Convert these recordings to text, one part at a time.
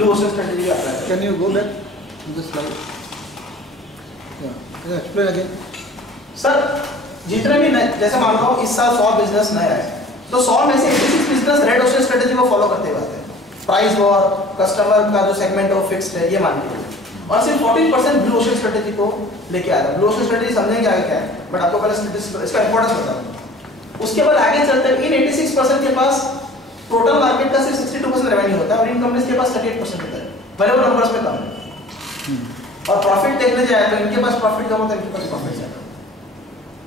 Blue ocean strategy का apply. Can you go back to the slide? Yeah. Can you explain again? Sir जितने भी जैसे मान लो इस साल 100 बिजनेस नए आए तो 100 में से 86 बिजनेस रेड ओशन स्ट्रेटेजी को फॉलो करते हुए आते हैं। प्राइस वॉर, कस्टमर का जो सेगमेंट है वो फिक्स्ड है, ये मान लीजिए, और सिर्फ 14% ब्लू ओशन स्ट्रेटेजी को लेके आया था। ब्लू ओशन स्ट्रेटेजी समझेंगे आगे क्या है, बट आपको पहले इसका इंपॉर्टेंस बताऊं। उसके बाद आगे चलते हैं, इन 86% के पास टोटल मार्केट का सिर्फ 62% रेवेन्यू होता है और इन कंपनीज के पास 38% होता है, भले वो नंबर्स में कम है। और प्रॉफिट देखने जाए तो इनके पास प्रॉफिट कम होता है, इनके पास प्रॉफिट ज्यादा होता है,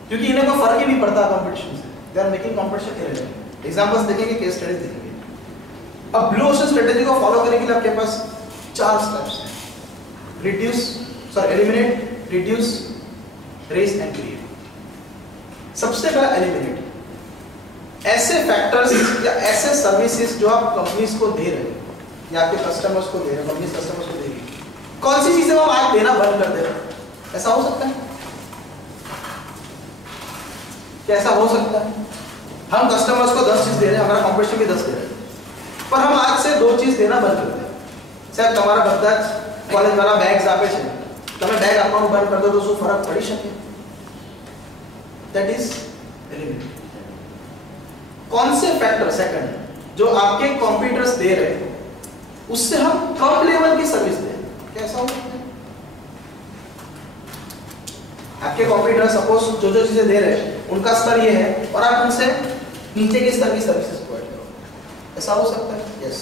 क्योंकि इन्हें कोई फर्क ही नहीं पड़ता कंपटीशन से। They are making competition irrelevant. Examples देखेंगे, केस स्टडीज देखेंगे। अब ब्लू ओशन स्ट्रेटेजी को फॉलो करने के लिए आपके पास 4 स्टेप्स हैं: eliminate, reduce, raise and create. सबसे पहला एलिमिनेट। ऐसे फैक्टर्स या ऐसे सर्विसेज जो आप कंपनीज को दे रहे हो या आपके कस्टमर्स को दे रहे हो, कंपनीज कस्टमर्स को दे रही है, कौन सी चीजें वो आप देना बंद कर दे रहे हो? ऐसा हो सकता है? क्या ऐसा हो सकता है? हम कस्टमर्स को 10 चीज दे रहे हैं, हमारा कॉम्पिटिशन भी 10 दे रहे हैं, पर हम आज से 2 चीज देना बंद कर दें। साहब તમારા બધા કોલેજ વાળા બેગ્સ આપે છે, તમે બેગ આપવાનું બંધ કરી દો તો શું ફરક પડી શકે? That is eliminate. कौन से फैक्टर सेकंड जो आपके कॉम्पिटिटर्स दे रहे हैं उससे हम कम लेवल की सर्विस दें? कैसा हो सकता है? आपके कॉम्पिटिटर सपोज जो चीजें दे रहे हैं उनका स्तर ये है और आप उनसे नीचे के स्तर की सर्विसेज प्रोवाइड करो, ऐसा हो सकता है? Yes,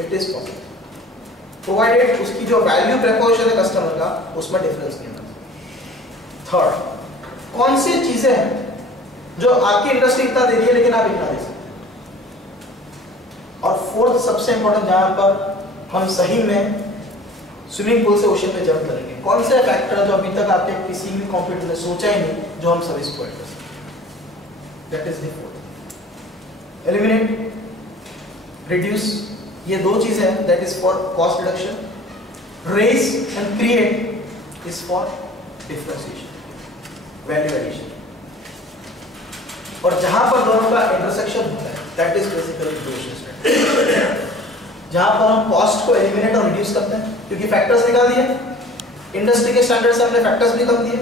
it is possible, provided उसकी जो वैल्यू प्रपोर्शन है कस्टमर का उसमें डिफरेंस नहीं होता। थर्ड, कौन सी चीजें हैं जो आपकी इंडस्ट्री इतना दे रही है लेकिन आप इतना दे सकते? और फोर्थ सबसे इंपॉर्टेंट, जहां पर हम सही में स्विमिंग पूल से ओशन में जंप करेंगे, कौन से फैक्टर जो अभी तक आपके किसी भी कॉम्पिटिटर ने सोचा ही नहीं जो हम सर्विस प्रोवाइड कर सकते? That is the fourth. Eliminate, reduce, ये 2 चीजें हैं, that is for cost reduction. Raise and create is for differentiation, value addition. और जहां पर दोनों का इंटरसेक्शन होता है that is basically blue ocean strategy, जहां पर हम कॉस्ट को एलिमिनेट और रिड्यूस करते हैं क्योंकि फैक्टर्स निकाल दिए, इंडस्ट्री के स्टैंडर्ड से हमने फैक्टर्स भी कम दिए,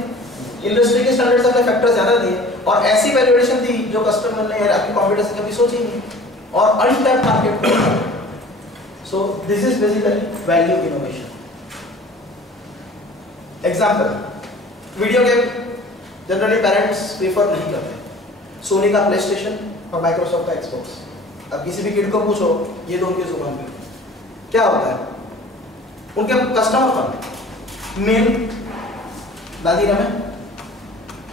इंडस्ट्री के स्टैंडर्ड से हमने फैक्टर्स ज्यादा दिए और ऐसी वैल्यूएशन दी जो कस्टमर ने या आपके कॉम्पिटिटर से कभी सोची नहीं और अनटैप्ड मार्केट में। So this is basically value innovation. Example, video game generally parents prefer नहीं करते। सोनी का प्ले स्टेशन और माइक्रोसॉफ्ट का एक्सबॉक्स। अब किसी भी किड को पूछो ये दो उनकी जुबान पे क्या होता है, उनके कस्टमर कौन? मेल, दादी रमे,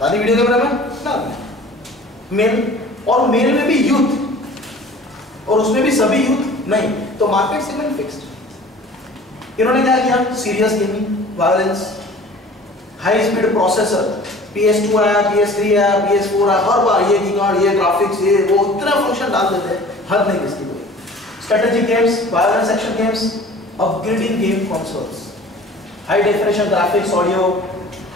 दादी वीडियो गेम रमे ना, मेल, और मेल में भी यूथ और उसमें भी सभी यूथ नहीं, तो मार्केट सेगमेंट फिक्स्ड। इन्होंने क्या किया? Serious gaming, violence, high speed processor, PS2 आया, PS3 आया, PS4 आया, हर बार ये कीबोर्ड, ये ग्राफिक्स, ये वो इतना फंक्शन डाल देते हैं, हद नहीं किसकी कोई। Strategy games, violence action games, upgrading game consoles, high definition graphics, audio,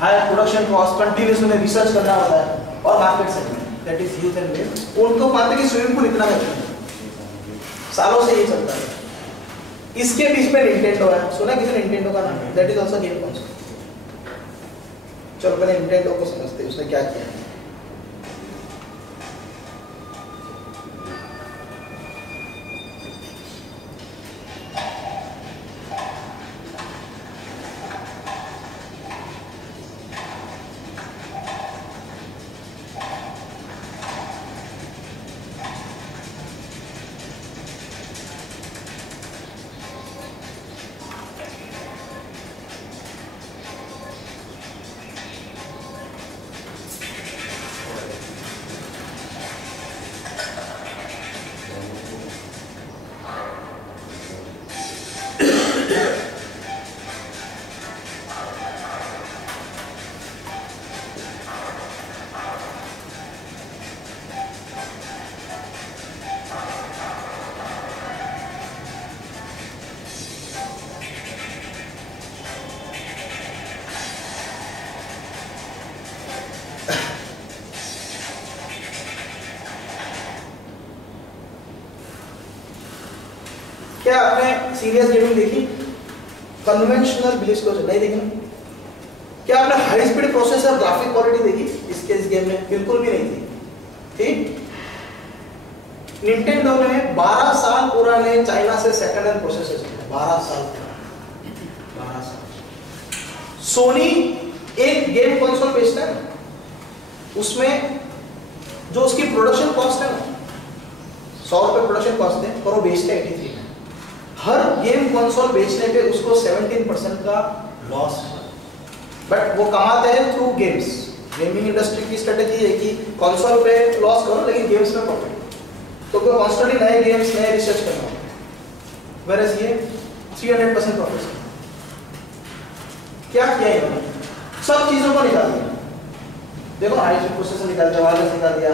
high production cost, continuous उन्हें रिसर्च करना होता है, और market segment that is youth and male. उनको मानते कि स्विमिंग पूल इतना करते हैं, सालों से ये चलता है। इसके बीच में निंटेंडो है, सुना किसी ने निंटेंडो का नाम? That is also game console. चलो पहले निंटेंडो को समझते हैं, उसने क्या किया। क्या आपने सीरियस गेमिंग देखी? कन्वेंशनल डिस्क्लोजर नहीं देखी ना? क्या आपने high speed processor graphic quality देखी इस गेम में? बिल्कुल भी नहीं थी। ठीक, निंटेंडो ने 12 साल पुराने चाइना से सेकंड हैंड प्रोसेसर 12 साल। सोनी एक गेम कंसोल बेचता है ना, उसमें जो उसकी प्रोडक्शन कॉस्ट है ना, 100 रुपए प्रोडक्शन कॉस्ट है, और वो बेचते हैं 83 में। हर गेम कंसोल बेचने पे उसको 17% का लॉस है, बट वो कमाते हैं थ्रू गेम्स। गेमिंग इंडस्ट्री की स्ट्रेटेजी है कि कंसोल पे लॉस करो लेकिन गेम्स में प्रॉफिट। तो को कॉन्स्टेंटली नए गेम्स नए रिसर्च करना होता है, वेरएज ये 300% प्रॉफिट। क्या किया इन्होंने? सब चीजों को निकाल दिया। देखो हाई स्पीड प्रोसेसर निकाल दिया, वायरलेस निकाल दिया,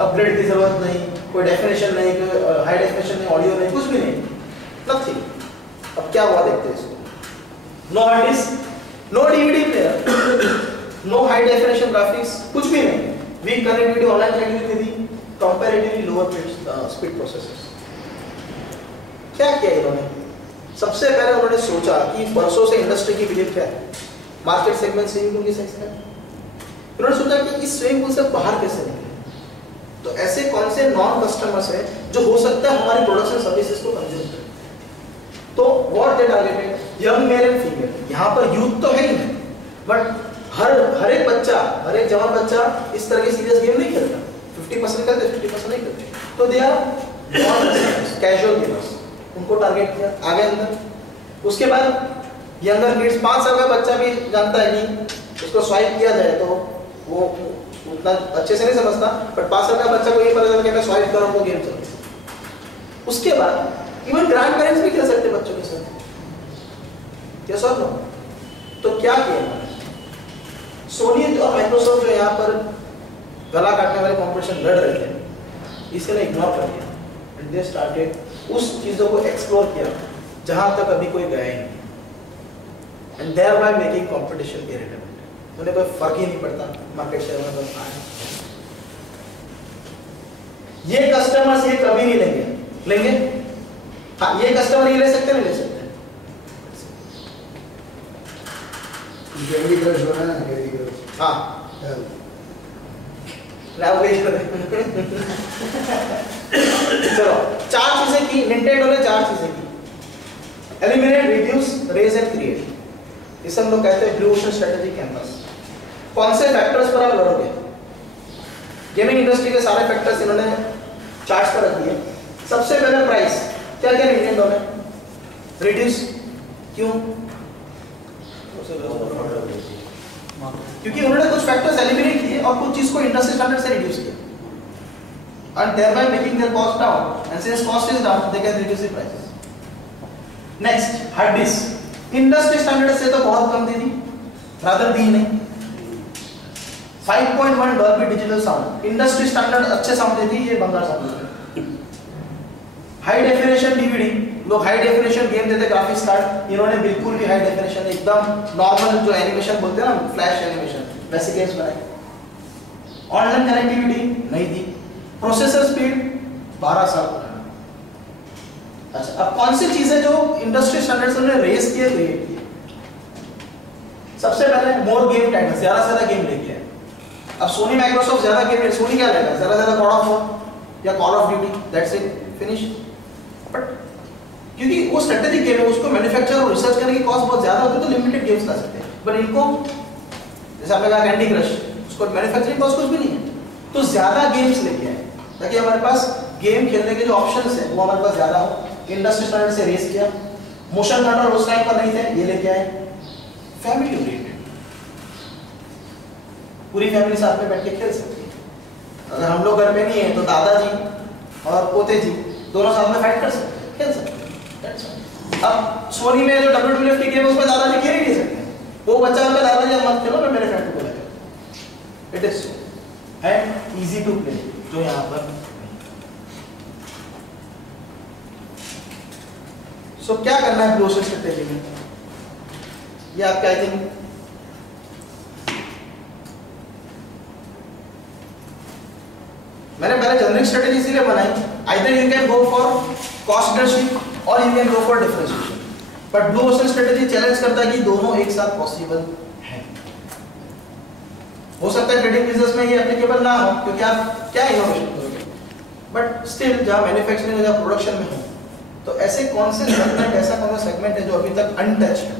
अपग्रेड की जरूरत नहीं, कोई डेफिनेशन नहीं, कोई हाई डेफिनेशन नहीं, ऑडियो नहीं, कुछ भी नहीं, नथिंग। अब क्या हुआ देखते हैं इसको। No hard disk, no DVD player, no high definition graphics, कुछ भी नहीं। वीक कनेक्टिविटी, ऑनलाइन कनेक्टिविटी थी, कंपैरेटिवली लोअर स्पीड प्रोसेसर्स। क्या किया इन्होंने? सबसे पहले उन्होंने सोचा कि बरसों से इंडस्ट्री की बिलीफ क्या है, मार्केट सेगमेंट स्विमिंग पूल की साइज है। उन्होंने सोचा कि इस स्विमिंग पूल से बाहर कैसे निकले, तो ऐसे कौन से नॉन कस्टमर्स है जो हो सकता है हमारी प्रोडक्शन सर्विसेज को कंज्यूम करें। तो what they targeted, young male and female. यहाँ पर यूथ तो है ही नहीं, बट हर एक बच्चा, हर एक जवान बच्चा इस तरह के सीरियस गेम नहीं खेलता। 50% करते, 50% नहीं करते। तो दे आर कैजुअल गेमर्स, उनको टारगेट किया आगे अंदर। उसके बाद यंगर किड्स, 5 साल का बच्चा भी जानता है कि उसको स्वाइप किया जाए, तो वो उतना अच्छे से नहीं समझता, बट 5 साल का बच्चा को ये पता चला कि मैं स्वाइप करूँ तो गेम चलता। उसके बाद इवन ग्रैंड पेरेंट्स भी खेल सकते बच्चों के साथ। Yes or no? तो क्या किया सोनी और माइक्रोसॉफ्ट जो यहाँ पर गला काटने वाले कंपटीशन लड़ रहे थे, इसने इग्नोर कर दिया एंड दे स्टार्टेड उस चीजों को एक्सप्लोर किया जहां तक अभी कोई गया ही नहीं, and thereby making competition irrelevant. उन्हें कोई फर्क ही नहीं पड़ता मार्केट शेयर में बस आए। ये कस्टमर्स ये कभी नहीं लेंगे। हाँ, ये कस्टमर ये ले सकते नहीं ले सकते। कैंडी क्रश हो रहा है ना, कैंडी क्रश। हाँ चलो, 4 चीजें की निंटेंडो ने, 4 चीजें की। Eliminate, reduce, raise and create. इसे हम लोग कहते हैं ब्लू ओशन स्ट्रेटेजी कैंपस। कौन से फैक्टर्स पर आप लड़ोगे? गेमिंग इंडस्ट्री के सारे फैक्टर्स इन्होंने चार्ट्स पर रख दिए। सबसे पहले प्राइस। क्या क्या निंटेंडो ने? रिड्यूस। क्यों? क्योंकि उन्होंने कुछ फैक्टर्स एलिमिनेट किए और कुछ चीज को इंडस्ट्री स्टैंडर्ड से रिड्यूस किया, and thereby making their cost down, and since cost is down they can reduce the prices. Next, hard disk. Industry standard से तो बहुत कम दी थी, रादर दी नहीं। 5.1 Dolby digital sound, industry standard अच्छे साउंड देती, ये बंगाल साउंड। हाई डेफिनेशन डीवीडी, लोग हाई डेफिनेशन गेम देते ग्राफिक्स कार्ड, इन्होंने बिल्कुल भी हाई डेफिनेशन, एकदम नॉर्मल जो एनिमेशन बोलते हैं ना, फ्लैश एनिमेशन, वैसे गेम्स बनाए। ऑनलाइन कनेक्टिविटी नहीं दी। प्रोसेसर स्पीड 12 साल पुराना। अच्छा, अब कौन सी चीजें जो इंडस्ट्री स्टैंडर्ड्स उन्होंने रेस किए, क्रिएट किए? सबसे पहले मोर गेम टाइटल्स, ज्यादा से ज्यादा गेम लेके आए। अब सोनी माइक्रोसॉफ्ट ज्यादा गेम, सोनी क्या लेगा? ज्यादा से ज्यादा गॉड ऑफ वॉर या call of duty, that's it, finish. But क्योंकि वो स्ट्रेटेजिक गेम है, उसको मैन्युफैक्चर और रिसर्च करने की कॉस्ट बहुत ज्यादा होती है, तो लिमिटेड गेम्स ला सकते हैं। बट इनको जैसे आपने कहा कैंडी क्रश, उसको मैन्युफैक्चरिंग कॉस्ट कुछ भी नहीं है, तो ज्यादा गेम्स लेके आए ताकि हमारे पास गेम खेलने के जो ऑप्शंस हैं वो हमारे पास ज्यादा हो। इंडस्ट्री स्टैंडर्ड से रेस किया। मोशन कंट्रोल उस टाइम पर नहीं थे, ये लेके आए। फैमिली ओरिएंटेड, पूरी फैमिली साथ में बैठ के खेल सकती है। अगर हम लोग घर पे नहीं है तो दादाजी और पोते जी दोनों साथ में फाइट कर सकते हैं, खेल सकते हैं। अब सोनी में जो WWF की गेम है उसमें दादाजी खेल ही नहीं सकते, वो बच्चा बोलता है दादाजी मत खेलो, मैं मेरे फ्रेंड को बुलाऊंगा। It is so and easy to play, जो यहाँ पर सो क्या करना है ब्लू ओशन स्ट्रेटेजी में? ये आपका आई थिंक मैंने पहले जनरिक स्ट्रेटेजी इसीलिए बनाई, either you can go for cost leadership और you can go for differentiation. But blue ocean strategy challenge करता है कि दोनों एक साथ पॉसिबल है। हो सकता है ट्रेडिंग बिजनेस में ये एप्लीकेबल ना हो क्योंकि आप क्या इनोवेशन करोगे, बट स्टिल जहाँ मैन्युफैक्चरिंग या प्रोडक्शन में हो तो ऐसे कौन से सेगमेंट, ऐसा कौन सा सेगमेंट है जो अभी तक अनटच है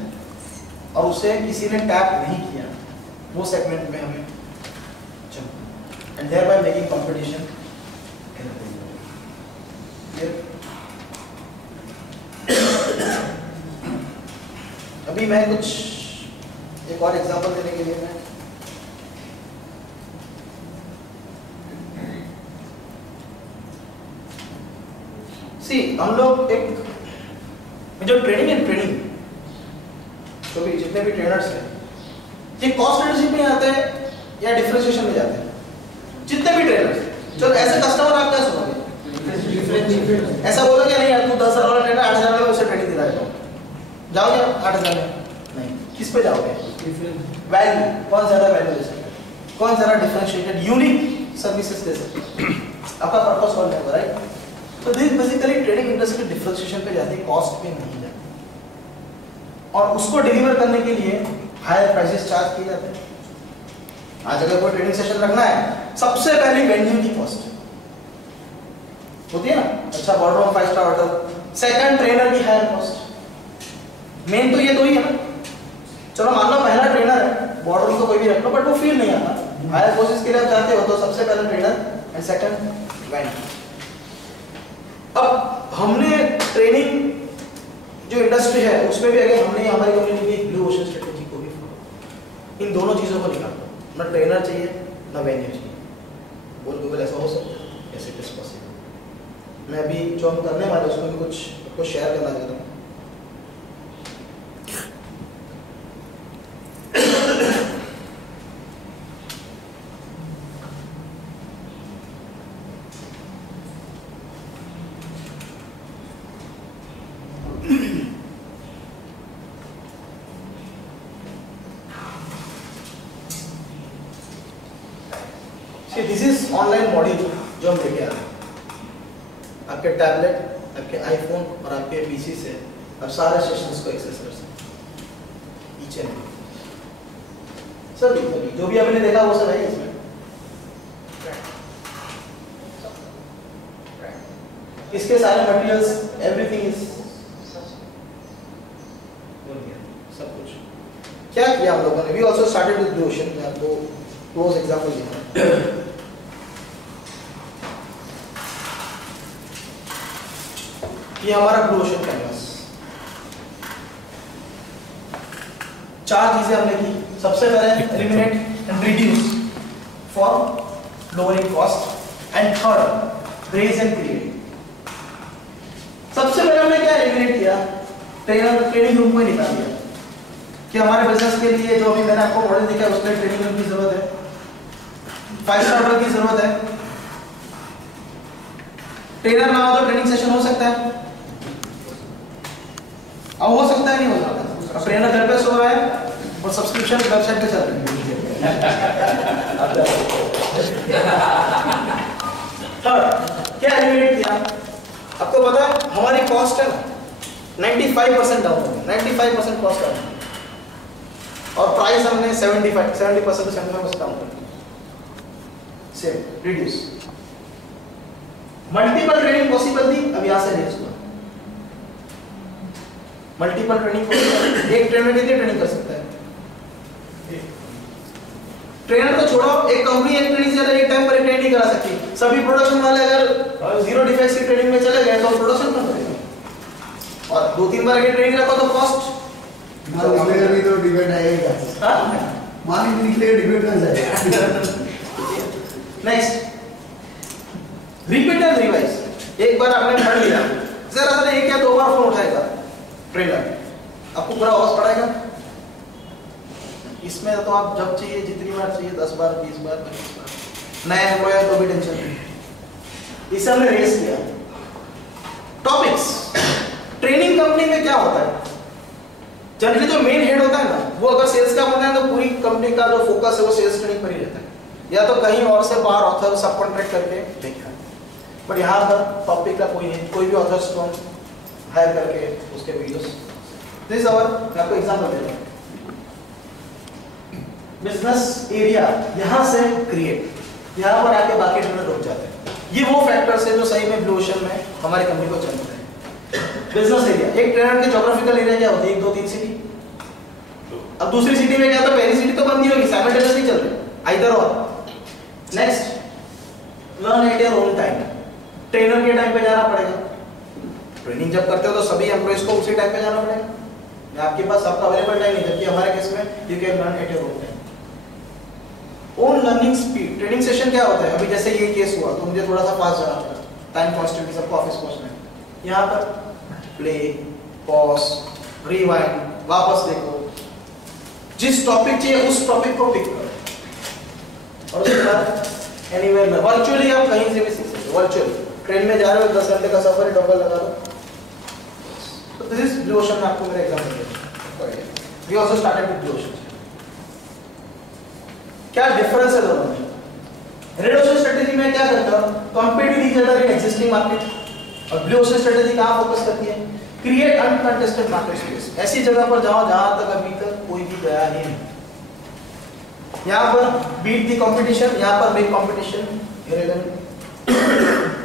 और उसे किसी ने टैप नहीं किया, वो सेगमेंट में हमें चलो एंड देयरबाय मेकिंग कंपटीशन। अभी मैं कुछ एक और एग्जांपल देने के लिए मैं हम लोग एक जो ट्रेनिंग एंड ट्रेनिंग तो भी जितने भी ट्रेनर्स हैं ये कॉस्ट लीडरशिप में आते हैं या डिफरेंशिएशन में जाते हैं। जितने भी ट्रेनर्स चलो ऐसे कस्टमर आप क्या सुनोगे, ऐसा बोलोगे नहीं यार तू 10,000 वाला ट्रेनर 8,000 में उसे ट्रेनिंग दिला देता हूँ, जाओगे 8,000 में? नहीं, किस पे जाओगे? वैल्यू, कौन ज्यादा वैल्यू दे सकता है, कौन ज्यादा डिफरेंशिएटेड यूनिक सर्विसेज दे सकता है, आपका पर्पस कौन है, राइट? तो this basically trading industry differentiation पे जाती है, कॉस्ट पे नहीं जाती और उसको डिलीवर करने के लिए हायर प्राइसेस चार्ज किए जाते हैं। आज अगर कोई ट्रेनिंग सेशन रखना है सबसे पहले वेन्यू की कॉस्ट होती है ना, अच्छा border 5 star hotel, second trainer की हायर कॉस्ट। मेन तो ये दो ही है ना, चलो मान लो पहला ट्रेनर है, बॉर्डर तो कोई भी रख लो बट वो फील नहीं आता, हायर कोर्सेज के लिए आप चाहते हो तो सबसे पहले ट्रेनर एंड सेकंड वेन्यू। अब हमने ट्रेनिंग जो इंडस्ट्री है उसमें भी अगर हमने हमारी कम्युनिटी की ब्लू ओशन स्ट्रेटेजी को भी फॉलो, इन दोनों चीजों को निकालो, ना ट्रेनर चाहिए ना वेन्यू चाहिए। बोल गूगल ऐसा हो सकता है, ऐसे इट इज पॉसिबल। मैं अभी जो हम करने वाले उसको भी कुछ आपको शेयर करना चाहता हूँ। दिस इज ऑनलाइन मॉड्यूल जो हम लेके आ रहे हैं आपके टैबलेट, आपके आईफोन और आपके पीसी से आप सारे सेशंस को एक्सेस कर सकते हैं, ईच एंड सर जो भी आपने देखा वो सब है इसमें। इसके सारे मटेरियल्स एवरीथिंग इज सब कुछ क्या किया हम लोगों ने। We also started with blue ocean, मैं आपको क्लोज एग्जांपल दूंगा। ये हमारा ब्लू ओशन कैनवास, 4 चीजें हमने की। सबसे पहले eliminate and reduce for lowering cost and third raise and create. सबसे पहले हमने क्या एलिमिनेट किया, ट्रेनिंग रूम को निकाल दिया कि हमारे बिजनेस के लिए जो अभी मैंने आपको मॉडल दिखा है उसमें ट्रेनिंग रूम की जरूरत है, 5 स्टार होटल की जरूरत है। ट्रेनर ना हो तो ट्रेनिंग सेशन हो सकता है, अब हो सकता है नहीं हो सकता। अब ट्रेनर घर पे सो रहा है और सब्सक्रिप्शन वेबसाइट पे चल रही है। क्या एलिमिनेट किया, आपको पता है हमारी कॉस्ट है ना 95% डाउन हो गई, 95% कॉस्ट डाउन और प्राइस हमने 70% to 75% डाउन कर दिया। Same reduce, multiple training possible थी, अब यहां से रिड्यूस हुआ। मल्टीपल ट्रेनिंग पॉसिबल, एक ट्रेनर कितनी ट्रेनिंग कर सकता है? ट्रेनर को छोड़ो, एक कंपनी एक ट्रेनिंग से एक टाइम पर एक ट्रेनिंग करा सकती। सभी प्रोडक्शन वाले अगर 0 डिफेक्ट्स की ट्रेनिंग में चले गए तो प्रोडक्शन कम करेगा और 2-3 बार अगर ट्रेनिंग रखो तो कॉस्ट भी तो डिबेट आएगा। हां मान ही निकलेगा, डिबेट कर जाएगा। Next repeat and revise. एक बार आपने पढ़ लिया, जरा सा एक या 2 बार फोन उठाएगा ट्रेनर, आपको पूरा आवाज पड़ेगा। इसमें तो आप जब चाहिए जितनी बार चाहिए 10 बार 20 बार 25 बार नया एम्प्लॉयर तो भी टेंशन नहीं। इसे हमने रेस किया। टॉपिक्स ट्रेनिंग कंपनी में क्या होता है, जनरली जो मेन हेड होता है ना वो अगर सेल्स का होता है तो पूरी कंपनी का जो फोकस है वो सेल्स ट्रेनिंग पर ही रहता है, या तो कहीं और से बाहर ऑथर सब कॉन्ट्रैक्ट करके देखा। बट यहाँ पर टॉपिक का कोई नहीं, कोई भी ऑथर्स को हायर करके उसके वीडियोस दिस आवर, मैं आपको एग्जांपल दे रहा हूं, बिजनेस एरिया यहां से क्रिएट, यहां पर आके बाकी ट्रेनर रुक जाते हैं। ये वो फैक्टर्स है जो सही में ब्लू ओशन में हमारी कंपनी को चलते हैं। बिजनेस एरिया, एक ट्रेनर के ज्योग्राफिकल एरिया क्या होती है, 1 2 3 सिटी। अब दूसरी सिटी में क्या, तो पहली सिटी तो बंद ही होगी, साइमल्टेनियसली चल रही, आइदर और। Next, learn at your own time, trainer के टाइम पे जाना पड़ेगा। ट्रेनिंग जब करते हो तो सभी एम्प्लॉइज को उसी टाइम पे जाना पड़ेगा, आपके पास आपका अवेलेबल टाइम नहीं, जबकि हमारे केस में you can learn at your own time. Own learning speed, training session क्या होता है, अभी जैसे ये केस हुआ तो मुझे थोड़ा सा फास्ट जाना पड़ा, टाइम कॉन्स्टेंट, सबको ऑफिस पहुंचना है, यहाँ पर प्ले, पॉज, रिवाइंड, वापस देखो, जिस टॉपिक चाहिए उस टॉपिक को पिक करो, और उसके बाद एनीवेयर में वर्चुअली आप कहीं से भी सीख सकते हो। वर्चुअली ट्रेन में जा रहे हो, 10 घंटे का सफर है, डबल लगा दो। तो दिस इज ब्लू ओशन, आपको मेरा एग्जांपल दे रहा हूं। We also started with blue ocean. क्या डिफरेंस है दोनों में? रेड ओशन स्ट्रेटजी में क्या करता है, compete with each other in existing market, और ब्लू ओशन स्ट्रेटजी कहां फोकस करती है, क्रिएट अनकंटेस्टेड मार्केट स्पेस, ऐसी जगह पर जाओ जहां तक अभी तक कोई भी गया ही नहीं। यहां पर बीट द कंपटीशन, यहां पर make competition irrelevant.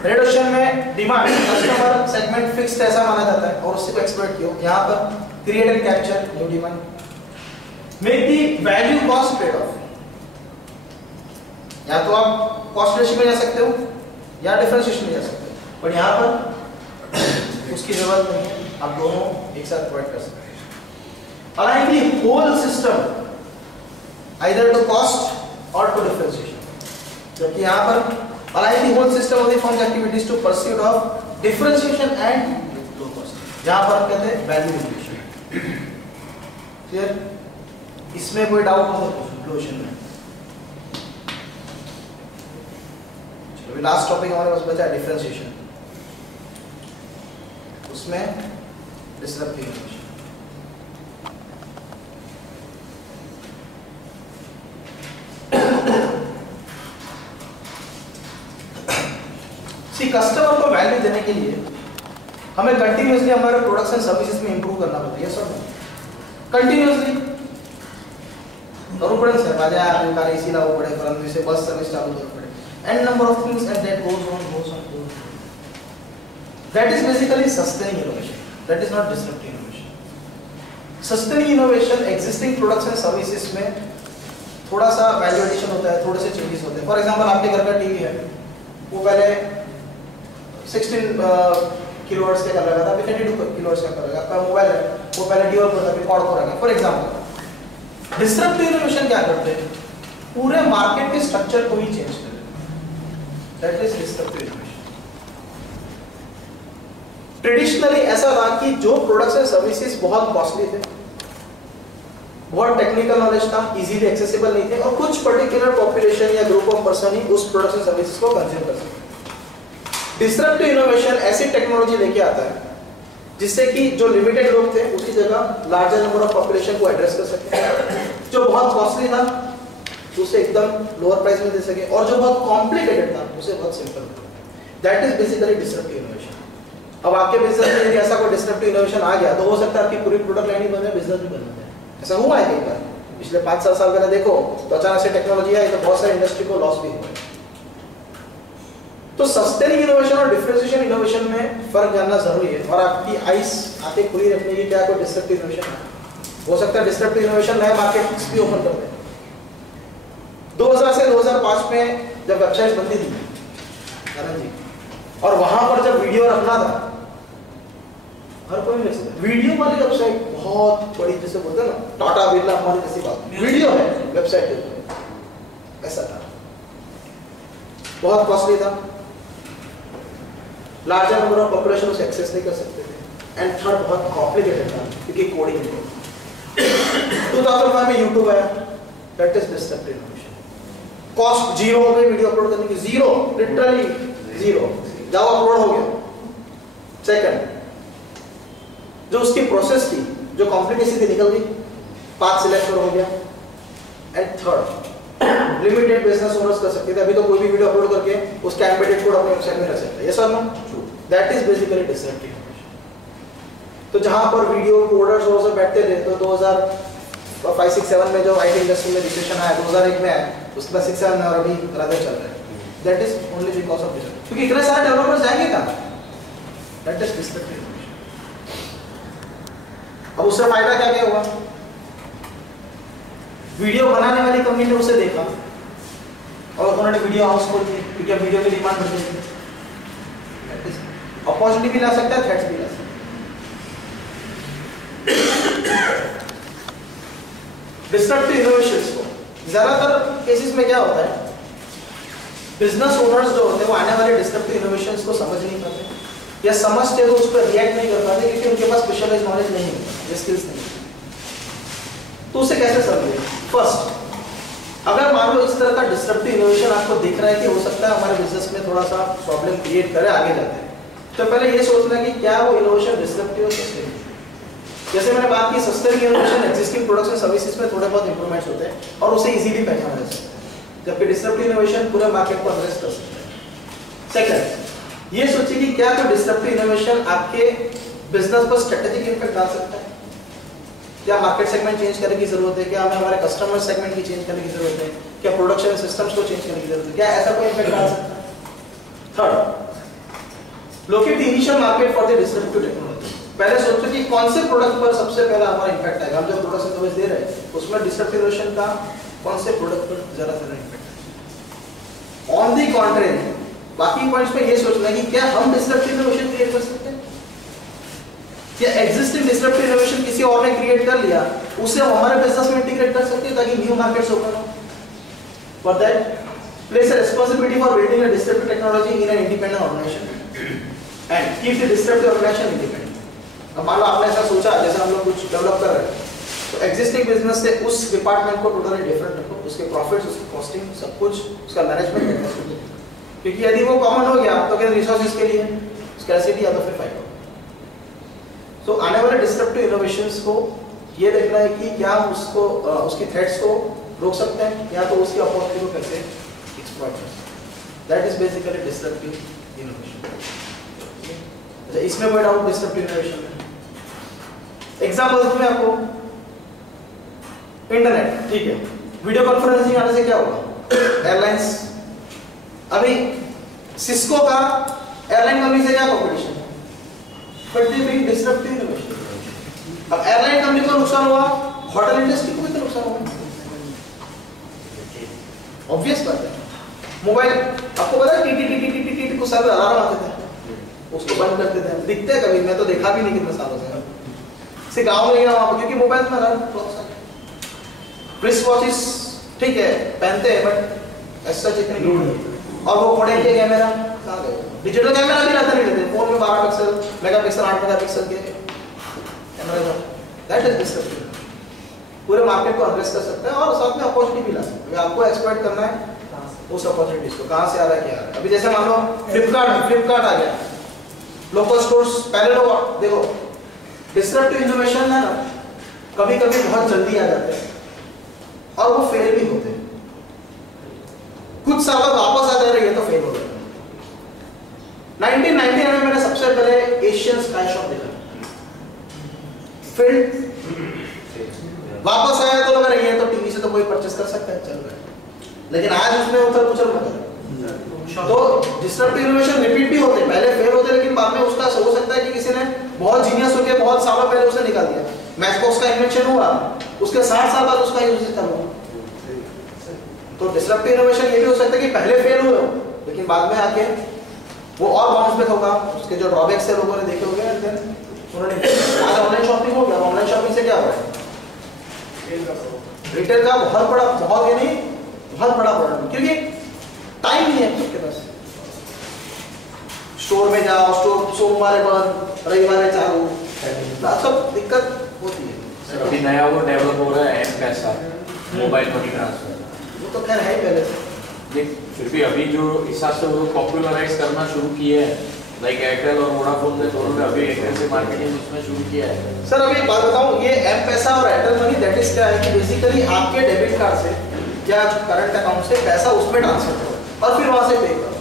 Red ocean में डिमांड कस्टमर सेगमेंट फिक्स्ड ऐसा माना जाता है और उसी को एक्सप्लॉइट किया, यहां पर create and capture new demand. Make the value cost trade off, या तो आप कॉस्ट रेशियो में जा सकते हो या डिफरेंशिएशन में जा सकते हो, पर यहां पर उसकी जरूरत नहीं है, आप दोनों एक साथ प्रोवाइड कर सकते हैं। Align the whole system either to cost or to differentiation, जबकि यहां पर align the whole system of the firm's activities to pursuit of differentiation and low cost, जहां पर कहते हैं वैल्यू इक्वेशन। क्लियर? इसमें कोई डाउट हो तो ब्लू ओशन में। चलो लास्ट टॉपिक हमारे पास बचा डिफरेंशिएशन, उसमें डिसरप्टिव इनोवेशन। कस्टमर को वैल्यू देने के लिए हमें कंटिन्यूअसली हमारे प्रोडक्ट्स एंड सर्विसेज में इंप्रूव करना पड़ता है, यस और नो? कंटिन्यूअसली करो पड़े सर, बाजा आपको कार एसी लाओ पड़े, परंतु इसे बस सर्विस चालू करना पड़े, and number of things and that goes on. That is basically sustaining innovation, that is not disruptive innovation. Sustaining innovation existing products and services में थोड़ा सा वैल्यू एडिशन होता है, थोड़े से चेंजेस होते हैं। फॉर एग्जांपल आपके घर का टीवी है, वो पहले 16 किलोहर्ट्ज का कर लगा था, अभी 32 किलोहर्ट्ज का कर लगा। आपका मोबाइल है, वो पहले ड्यूअल पर था, अभी क्वाड पर आ गया। फॉर एग्जांपल डिसरप्टिव इनोवेशन क्या करते हैं, पूरे मार्केट के स्ट्रक्चर को ही चेंज कर देते हैं, that is disruptive innovation. Traditionally ऐसा था कि जो प्रोडक्ट्स एंड सर्विसेज बहुत कॉस्टली थे, बहुत टेक्निकल नॉलेज था, इजीली एक्सेसिबल नहीं थे, और कुछ पर्टिकुलर पॉपुलेशन या ग्रुप ऑफ पर्सन ही उस प्रोडक्ट्स एंड सर्विसेज को कंज्यूम कर सकते। डिसरप्टिव इनोवेशन ऐसी टेक्नोलॉजी लेके आता है जिससे कि जो लिमिटेड लोग थे उसी जगह लार्जर नंबर ऑफ पॉपुलेशन को एड्रेस कर सके, जो बहुत कॉस्टली था उसे एकदम लोअर प्राइस में दे सके, और जो बहुत कॉम्प्लिकेटेड था उसे बहुत simple. That is basically disruptive innovation. अब आपके बिजनेस में यदि ऐसा कोई डिसरप्टिव इनोवेशन आ गया तो हो सकता है आपकी पूरी प्रोडक्ट लाइन ही बन जाए, बिजनेस भी बन जाए। ऐसा हुआ है कई बार, पिछले 5-7 साल पहले देखो तो अचानक से टेक्नोलॉजी आई तो बहुत सारी इंडस्ट्री को लॉस भी हुआ। तो सस्टेनिंग इनोवेशन और डिफरेंशिएशन इनोवेशन में फर्क जानना जरूरी है, और आपकी आइस आंखें खुली रखने की क्या कोई डिसरप्टिव इनोवेशन है। हो सकता है डिसरप्टिव इनोवेशन नए मार्केट्स भी ओपन कर दे। 2000 से 2005 में जब वेबसाइट्स बनती थी आनंद जी, और वहां पर जब वीडियो रखना था, हर कोई नहीं सकता वीडियो वाली वेबसाइट, बहुत बड़ी, जैसे बोलते हैं ना टाटा बिरला हमारी जैसी बात, वीडियो है वेबसाइट पे, ऐसा था। बहुत कॉस्टली था, लार्जर नंबर ऑफ पॉपुलेशन उसे एक्सेस नहीं कर सकते थे, एंड थर्ड बहुत कॉम्प्लिकेटेड था क्योंकि कोडिंग है। 2005 में यूट्यूब आया, that is disruptive innovation. Cost zero हो गई वीडियो अपलोड करने की, जीरो, लिटरली जीरो, जाओ अपलोड हो गया। सेकंड, जो उसकी प्रोसेस थी, जो कॉम्प्लिकेशन थी, निकल गई, पाथ सिलेक्ट हो गया। And third, limited business owners कर सकते थे, अभी तो कोई भी वीडियो अपलोड करके उसका एम्बेडेड कोड अपने वेबसाइट में रख सकता है, yes or no? That is basically disruptive innovation. तो जहाँ पर वीडियो कोडर्स और सब बैठते थे, तो 2005-6-7 में जो IT इंडस्ट्री में रिसेशन आया, 2001 में आया, उसके बाद 6-7 में और अभी रादर चल रहा है। That is only because of this, क्योंकि इतने सारे डेवलपर्स जाएंगे कहाँ? That is destructive innovation. अब उससे फायदा क्या क्या हुआ? वीडियो बनाने वाली कंपनी ने उसे देखा और उन्होंने वीडियो हाउस खोल दिए, क्योंकि अब वीडियो की डिमांड बढ़ गई। अपॉर्चुनिटी भी ला सकता है, थ्रेट्स भी ला सकता है। डिस्ट्रक्टिव इनोवेशंस को ज्यादातर केसेस में क्या होता है, बिजनेस ओनर्स जो होते हैं वो आने वाले डिस्ट्रक्टिव इनोवेशंस को समझ नहीं पाते, या समझते तो उस पर रिएक्ट नहीं कर पाते क्योंकि उनके पास स्पेशलाइज्ड नॉलेज नहीं है, स्किल्स नहीं है। तो उसे कैसे समझे? फर्स्ट, अगर मान लो इस तरह का डिस्ट्रप्टिव इनोवेशन आपको दिख रहा है कि हो सकता है हमारे बिजनेस में थोड़ा सा प्रॉब्लम क्रिएट करे आगे जाते हैं, तो पहले ये सोचना कि क्या वो इनोवेशन डिस्ट्रप्टिव और सस्टेनेबल। जैसे मैंने बात की, sustainable innovation existing products and services में थोड़े बहुत इंप्रूवमेंट्स होते हैं और उसे इजीली पहचाना जा सकता है, जबकि डिस्ट्रप्टिव इनोवेशन पूरे मार्केट को एड्रेस कर सकता है। सेकंड, ये सोचिए कि क्या कोई डिस्ट्रप्टिव इनोवेशन आपके बिजनेस पर स्ट्रेटेजिक इंपैक्ट डाल सकता है? क्या मार्केट सेगमेंट चेंज करने की जरूरत है? क्या हमें हमारे कस्टमर सेगमेंट की चेंज करने की जरूरत है? क्या प्रोडक्शन सिस्टम्स को चेंज करने की जरूरत है? क्या ऐसा कोई इंपैक्ट डाल सकता है? Third, locate the initial market for the disruptive technology. पहले सोचो कि कौन से प्रोडक्ट पर सबसे पहला हमारा इंपैक्ट आएगा। हम जो प्रोडक्ट सर्विस दे रहे हैं उसमें डिस्ट्रप्टिव इनोवेशन का कौन से प्रोडक्ट पर ज्यादा इंपैक्ट है। ऑन द कॉन्ट्रेरी, बाकी पॉइंट्स पे ये सोचना है कि क्या हम डिस्ट्रप्टिव इनोवेशन क्रिएट कर सकते हैं, या एग्जिस्टिंग डिस्ट्रप्टिव इनोवेशन किसी और ने क्रिएट कर लिया उसे हम हमारे बिजनेस में इंटीग्रेट कर सकते हैं ताकि न्यू मार्केट्स ओपन हो। For that place a responsibility for building a disruptive technology in an independent organisation and keep the disruptive organisation independent. अब मान लो आपने ऐसा सोचा, जैसे हम लोग कुछ डेवलप कर रहे हैं, तो एग्जिस्टिंग बिजनेस से उस डिपार्टमेंट को टोटली डिफरेंट रखो, उसके प्रॉफिट्स, उसकी कॉस्टिंग, सब कुछ, उसका मैनेजमेंट, क्योंकि यदि वो कॉमन हो गया तो क्या रिसोर्सेज के लिए स्कैर्सिटी या तो फिर फाइट। तो आने वाले डिस्ट्रप्टिव इनोवेशंस को ये देखना है कि क्या हम उसको उसकी थ्रेट्स को रोक सकते हैं या तो उसकी अपॉर्चुनिटी को कैसे एक्सप्लॉइट कर सकते हैं। That is basically disruptive innovation. इसमें कोई डाउट डिस्ट्रप्टिव इनोवेशन में? एग्जांपल दूं मैं आपको, इंटरनेट, ठीक है, वीडियो कॉन्फ्रेंसिंग आने से क्या होगा? एयरलाइंस, अभी सिस्को का एयरलाइन कंपनी से क्या कॉम्पिटिशन है? But they bring disruptive innovation. अब एयरलाइन कंपनी को नुकसान हुआ, होटल इंडस्ट्री को भी तो नुकसान हुआ। ऑब्वियस बात है। मोबाइल, आपको पता है टी को सब अलार्म आते थे, उसको बंद करते थे, दिखते हैं कभी, मैं तो देखा भी नहीं कितने सालों से गाँव में गया वहाँ पर, क्योंकि मोबाइल में अलार्म क्लॉक्स आ गए। रिस्ट वॉचेस ठीक है पहनते हैं बट ऐसा चेक नहीं, और वो कोडे के कैमरा कहाँ गए? डिजिटल कैमरा भी रहता नहीं रहते, फोन में 12 पिक्सल, मेगापिक्सल, 8 मेगापिक्सल के कैमरा। That is disruptive. पूरे मार्केट को एड्रेस कर सकता है और साथ में अपॉर्चुनिटी भी ला सकता है। आपको एक्सप्लॉइट करना है उस अपॉर्चुनिटीज को, कहाँ से आ रहा है, क्या आ रहा है। अभी जैसे मान लो फ्लिपकार्ट आ गया, लोकल स्टोर्स, पहले लोग देखो डिस्ट्रप्टिव इनोवेशन है ना, कभी कभी बहुत जल्दी आ जाते हैं और वो फेल भी होते हैं। कुछ साल बाद वापस आ जा रहे हैं तो फेल हो गए। 1999 में मैंने सबसे पहले एशियन स्काई शॉप देखा, फिर वापस आया तो लग रही है तो टीवी से तो कोई परचेस कर सकता है, चल रहा है, लेकिन आज उसमें उथल पुथल मचा है। तो डिस्ट्रप्टिव इनोवेशन रिपीट भी होते हैं, पहले फेल होते हैं लेकिन बाद में उसका हो सकता है कि किसी ने बहुत जीनियस होकर बहुत सालों पहले उसे निकाल दिया। मैचबॉक्स का इन्वेंशन हुआ, उसके 60 साल बाद उसका यूज खत्म हुआ। तो डिस्ट्रप्टिव इनोवेशन ये भी हो सकता है कि पहले फेल हुए लेकिन बाद में आके वो और बाउंस बैक होगा, उसके जो ड्रॉबैक्स है लोगों ने देखे होंगे, देन उन्होंने आज ऑनलाइन शॉपिंग हो गया। ऑनलाइन शॉपिंग से क्या हो रहा है? रिटेल का बहुत बड़ा, बहुत ये नहीं बहुत बड़ा प्रॉब्लम, क्योंकि टाइम नहीं है आपके पास। स्टोर में जाओ, स्टोर सोमवार बंद, रविवार चालू, सब दिक्कत होती है। सर अभी नया वो डेवलप हो रहा है M-Pesa, मोबाइल मनी ट्रांसफर, वो तो खैर है पहले से, फिर भी अभी जो हिसाब से वो पॉपुलराइज करना शुरू किए हैं, लाइक एयरटेल और वोडाफोन ने दोनों ने अभी एयरटेल से मार्केटिंग उसमें शुरू किया है। सर अभी एक बात बताऊं, ये M-Pesa और एयरटेल मनी दैट इज क्या है कि बेसिकली आपके डेबिट कार्ड से या करंट अकाउंट से पैसा उसमें ट्रांसफर करो और फिर वहां से पे करो।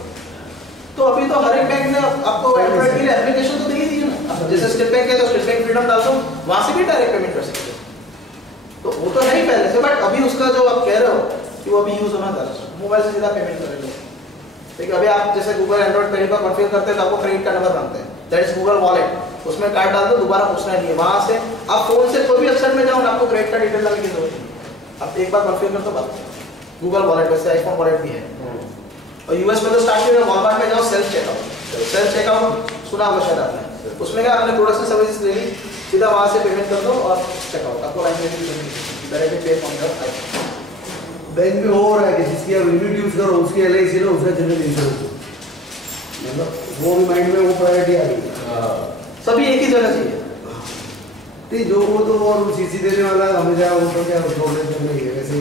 तो अभी तो हर एक बैंक ने आपको एंड्रॉइड के लिए एप्लीकेशन तो दे ही दी है ना, जैसे स्टेट बैंक है तो स्टेट बैंक फ्रीडम डाल दो, वहां से भी डायरेक्ट पेमेंट कर सकते हो। तो वो तो है ही पहले से, बट अभी उसका जो आप कह रहे हो कि वो अभी यूज होना था, मोबाइल से सीधा पेमेंट करेंगे। ठीक है, अभी आप जैसे गूगल एंड्रॉइड पेमेंट का कॉन्फ़िगर करते हैं तो आपको क्रेडिट कार्ड नंबर मांगते हैं, दैट इज गूगल वॉलेट, उसमें कार्ड डाल दो, दोबारा पूछना नहीं है। वहां से आप फोन से कोई भी वेबसाइट में जाओ ना, आपको क्रेडिट कार्ड डिटेल डालने की जरूरत नहीं, आप एक बार कॉन्फ़िगर कर दो बात। गूगल वॉलेट वैसे आईफोन वॉलेट भी है। और यूएस में तो स्टार्टिंग में वॉलमार्ट में जाओ, सेल्फ चेकआउट सुना होगा शायद आपने, उसमें क्या आपने प्रोडक्ट्स एंड सर्विसेज ले ली, सीधा वहां से पेमेंट कर दो और चेकआउट, आपको लाइन में directly pay from your iPhone. Bank में हो रहा है कि जिसकी आप यूनिट यूज करो उसकी एलआईसी ना उसका जनरल इंश्योरेंस, मतलब वो भी माइंड में वो प्रायोरिटी आ गई, सभी एक ही जगह चाहिए। ठीक, जो वो तो और सीसी देने वाला हमेशा वो तो क्या प्रॉब्लम कर रही है वैसे ही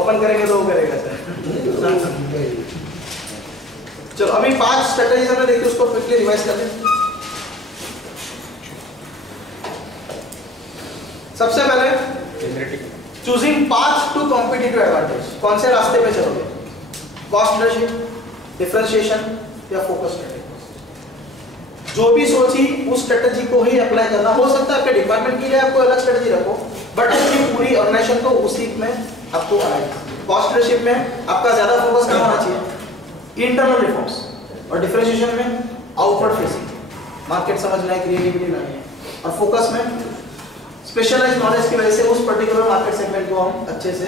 ओपन करेंगे तो वो करेगा सर। चलो अभी 5 स्ट्रेटजीज हमने देखी, उसको क्विकली रिवाइज कर लें। सबसे पहले choosing path to competitive advantage, कौन से रास्ते पे चलोगे, कॉस्ट लीडरशिप, डिफरेंशिएशन या फोकस स्ट्रेटजी। जो भी सोची उस स्ट्रेटजी को ही अप्लाई करना। हो सकता है आपके डिपार्टमेंट के लिए आपको अलग स्ट्रेटजी रखो, बट आपकी पूरी ऑर्गेनाइजेशन को उसी में आपको कॉस्ट लीडरशिप में आपका ज्यादा फोकस करना होना चाहिए, इंटरनल रिफॉर्म्स, और डिफरेंशिएशन में आउटवर्ड फेसिंग, मार्केट समझना है, क्रिएटिविटी लानी है, और फोकस में स्पेशलाइज्ड नॉलेज की वजह से उस पर्टिकुलर मार्केट सेगमेंट को हम अच्छे से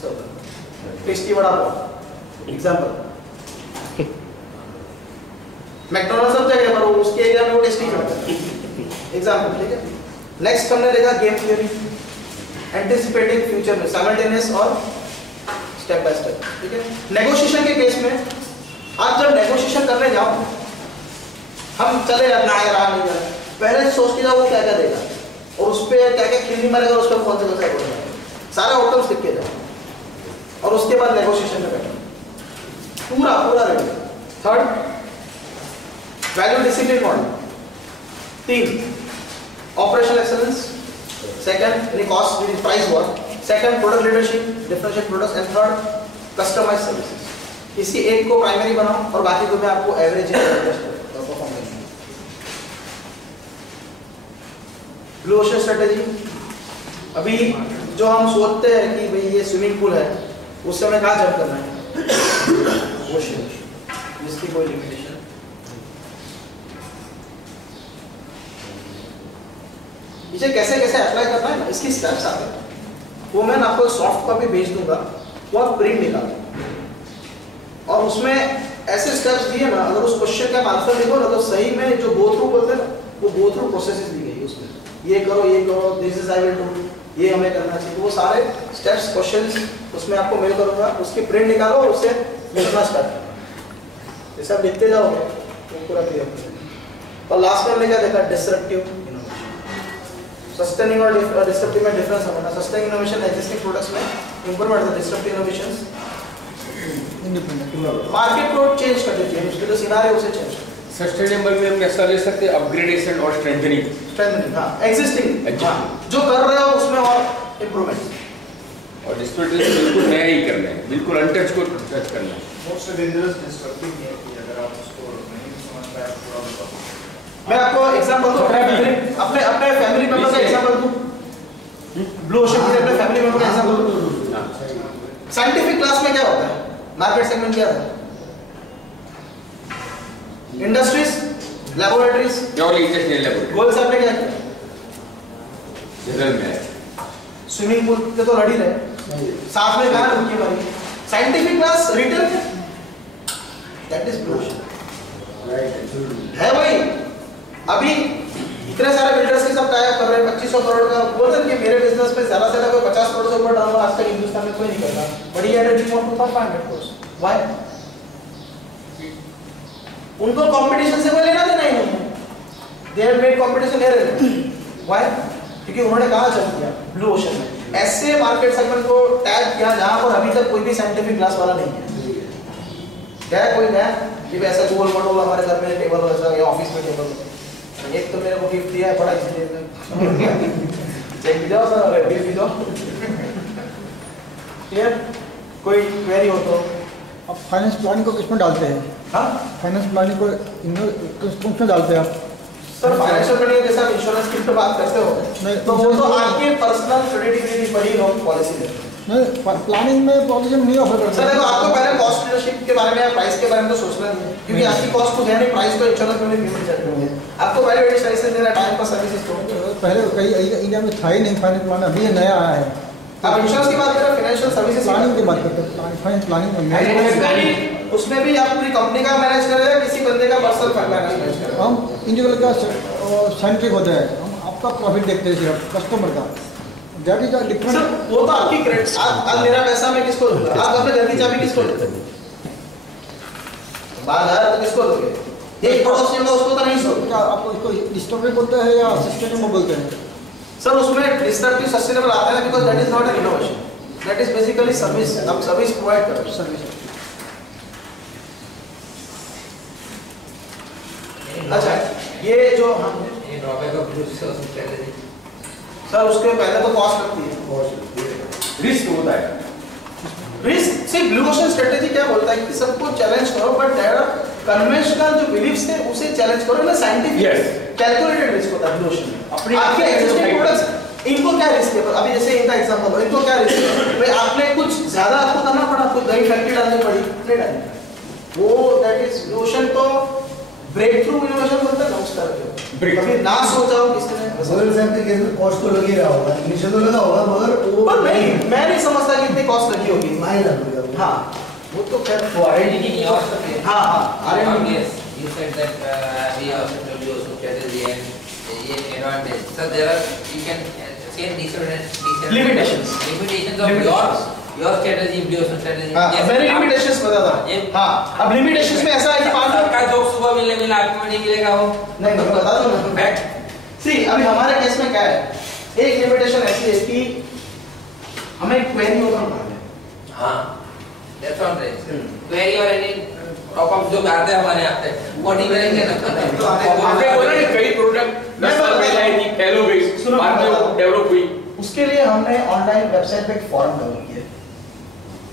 सर्व करते। Tasty vada pav example, McDonald's सब जगह पर उसके एरिया में वो टेस्टी करता है एग्जांपल। ठीक है, नेक्स्ट हमने देखा गेम थ्योरी, एंटिसिपेटिंग फ्यूचर में, साइमल्टेनियस और स्टेप बाय स्टेप। ठीक है, नेगोशिएशन के केस में आप जब नेगोशिएशन करने जाओ, हम चले जाना है रहा नहीं जाना, पहले सोच के जाओ वो क्या क्या देगा और उस पर क्या क्या खिल्ली मारेगा, उस पर कौन से कौन सा सारा आउटकम्स लिख के जाओ और उसके बाद नेगोशिएशन में बैठो, पूरा पूरा ready. Third, value discipline model. 3, operational excellence. Second, cost price war. Second, product leadership, differentiate products. And third, customise services. किसी एक को प्राइमरी बनाओ और बाकी को मैं आपको एवरेज परफॉर्म करेंगे। ब्लू ओशन स्ट्रेटेजी, अभी जो हम सोचते हैं कि भाई ये स्विमिंग पूल है, उस समय कहाँ जंप करना है, ओशन, जिसकी कोई लिमिटेशन। इसे कैसे कैसे अप्लाई करना है ना, इसकी स्टेप्स आते हैं, वो मैं आपको सॉफ्ट कॉपी भेज दूंगा, वो आप प्रिंट निकालो और उसमें ऐसे स्टेप्स दिए ना, अगर उस क्वेश्चन का आंसर लिखो ना तो सही में जो गो थ्रू बोलते हैं ना, वो गो थ्रू प्रोसेसेस दी गई है उसमें, ये करो, this is I will do, ये हमें करना चाहिए। तो वो सारे स्टेप्स क्वेश्चंस उसमें आपको मेल करूंगा, उसकी प्रिंट निकालो और उससे लिखना स्टार्ट करो, जैसे आप लिखते जाओगे तो पूरा क्लियर हो जाएगा। और लास्ट में हमने क्या देखा, डिसरप्टिव सस्टेनिंग और डिसरप्टिव में डिफरेंस समझना। सस्टेनिंग इनोवेशन एग्जिस्टिंग प्रोडक्ट्स में इंप्रूवमेंट है, डिसरप्टिव इनोवेशंस इंडिपेंडेंट मार्केट को चेंज कर देती है, उसके जो सिनेरियो उसे चेंज कर। सस्टेनेबल में हम कैसा ले सकते हैं, अपग्रेडेशन और स्ट्रेंथनिंग। स्ट्रेंथनिंग, हां, एग्जिस्टिंग जो कर रहे हो उसमें और इंप्रूवमेंट, और डिस्ट्रिब्यूशन बिल्कुल नया ही करना है, बिल्कुल अनटच को टच करना है। मोस्ट डेंजरस डिस्ट्रक्टिव है कि अगर आप उसको नहीं समझ पाए पूरा बताओ। मैं आपको एग्जांपल दूं, अपने फैमिली मेंबर का एग्जांपल दूं, ब्लू ओशन के अपने फैमिली मेंबर का एग्जांपल दूं। साइंटिफिक क्लास में क्या होता है, मार्केट सेगमेंट क्या है, industries, laboratories, purely industrial laboratory. Goals आपने क्या किया, जनरल में स्विमिंग पूल पे तो लड़ी रहे, साथ में कहां रुकी हमारी साइंटिफिक क्लास रिटेल में, दैट इज ब्लू ओशन, है भाई। अभी इतने सारे बिल्डर्स के साथ टाई अप कर रहे हैं, 2500 करोड़ का बोलते हैं कि मेरे बिजनेस में ज्यादा से ज्यादा 50 करोड़ से ऊपर टर्नओवर आज तक हिंदुस्तान में कोई नहीं करता, बट ये एनर्जी फॉर 2500 करोड़। व्हाई? उनको कंपटीशन से कोई लेना देना ही नहीं है, they have made competition here. Why? क्योंकि उन्होंने कहा चल दिया ब्लू ओशन में ऐसे मार्केट सेगमेंट को टैग किया जहां पर अभी तक कोई भी साइंटिफिक क्लास वाला नहीं है। क्या कोई नया कि ऐसा गोल मटोल हमारे घर में टेबल वैसा या ऑफिस में टेबल, एक तो मेरे को गिफ्ट दिया है बड़ा इसलिए चेक भी जाओ सर, गिफ्ट भी दो। क्लियर? कोई क्वेरी हो तो आप फाइनेंस प्लानिंग को किस में डालते हैं? हाँ, फाइनेंस प्लानिंग को किस में डालते हैं आप? सर फाइनेंशियल प्लानिंग जैसे आप इंश्योरेंस की बात करते हो नहीं, तो वो तो आपके पर्सनल क्रेडिबिलिटी पर ही लोग पॉलिसी देते हैं। नहीं, प्लानिंग में पॉलिसी नहीं ऑफर करते। सर देखो आपको पहले कॉस्ट लीडरशिप के बारे में या प्राइस के बारे में तो सोचना नहीं है, क्योंकि आपकी कॉस्ट को यानी प्राइस को इंश्योरेंस में भी पेमेंट करनी है। आपको वैल्यू एडिड सर्विसेज देना, टाइम पर सर्विसेज तो पहले कई इंडिया में था ही नहीं फाइनेंस प्लान, अभी ये नया आया है। आप इंश्योरेंस की बात कर रहे हो, फाइनेंशियल सर्विसेज प्लानिंग की बात करते हैं, फाइनेंस प्लानिंग में उसमें भी आप पूरी कंपनी का मैनेज कर रहे हैं, किसी बंदे का पर्सनल फंड मैनेज कर रहे हो। हम इंडिविजुअल का सेंट्रिक होता है, हम आपका प्रॉफिट देखते हैं सिर्फ कस्टमर का। That is a sir different. वो तो आपकी क्रेडिट, आज मेरा पैसा मैं किसको दूंगा? आप अपने घर की चाबी किसको देते हो? बाहर तो किसको दोगे? एक पड़ोसी होगा उसको तो नहीं दोगे। क्या आपको इसको डिस्टर्बिंग बोलते हैं या सस्टेनेबल बोलते हैं? सर उसमें डिस्ट्रक्टिव सस्टेनेबल आता है because that is not an innovation, that is basically service. आप सर्विस प्रोवाइड कर रहे हो। सर्विस। अच्छा ये जो हम drawback of blue strategy sir उसके पहले तो कॉस्ट लगती है, रिस्क होता है। रिस्क से ब्लू ओशन स्ट्रेटजी क्या बोलता है कि सबको चैलेंज करो, बट देयर आर कन्वेंशनल जो बिलीफ्स थे उसे चैलेंज करो ना, साइंटिफिक कैलकुलेटेड रिस्क होता है ब्लू ओशन में। अपनी आपके एक्जिस्टिंग प्रोडक्ट्स इनको क्या रिस्क है? अभी जैसे इनका एग्जांपल हो, इनको क्या रिस्क है भाई? आपने कुछ ज्यादा आपको करना पड़ा, कुछ नई फैक्ट्री डालनी पड़ी, नहीं डालनी, वो दैट इज ब्लू ओशन। तो ब्रेक थ्रू इनोवेशन बोलते हैं ना उस तरह के। कभी ना सोचा हो किसी ने सोलर सेल के केस में कॉस्ट तो लग ही रहा होगा, इनिशियल तो लगा होगा, मगर वो पर नहीं, मैं नहीं समझता कि इतनी कॉस्ट लगी होगी। नहीं लगेगा। हाँ वो तो खैर वो R&D की कॉस्ट है। हाँ हाँ R&D Yes, you said that we also told you also strategy and advantage. So there are, you can say Limitations. limitations of your strategy, Blue Ocean strategy. हाँ Yes, मैंने आप- लिमिटेशंस बता था। ये- हाँ अब लिमिटेशंस में ऐसा है कि मान लो सबका जॉब सुबह मिला आपको नहीं मिलेगा वो नहीं मैं बता दूं ना। फैक्ट। सी अभी हमारे केस में क्या है, एक लिमिटेशन ऐसी है कि हमें क्वेरी ओपन करना है। हाँ, that's all right. Query or any pop-up जो आते हैं हमारे आते हैं वो नहीं करेंगे ना। आपने बोला ना कई प्रोडक्ट 10 साल पहले आई थी, पहले बेस सुनो, बाद में वो डेवलप हुई। उसके लिए हमने ऑनलाइन वेबसाइट पे एक फॉरम डेवलप किया है।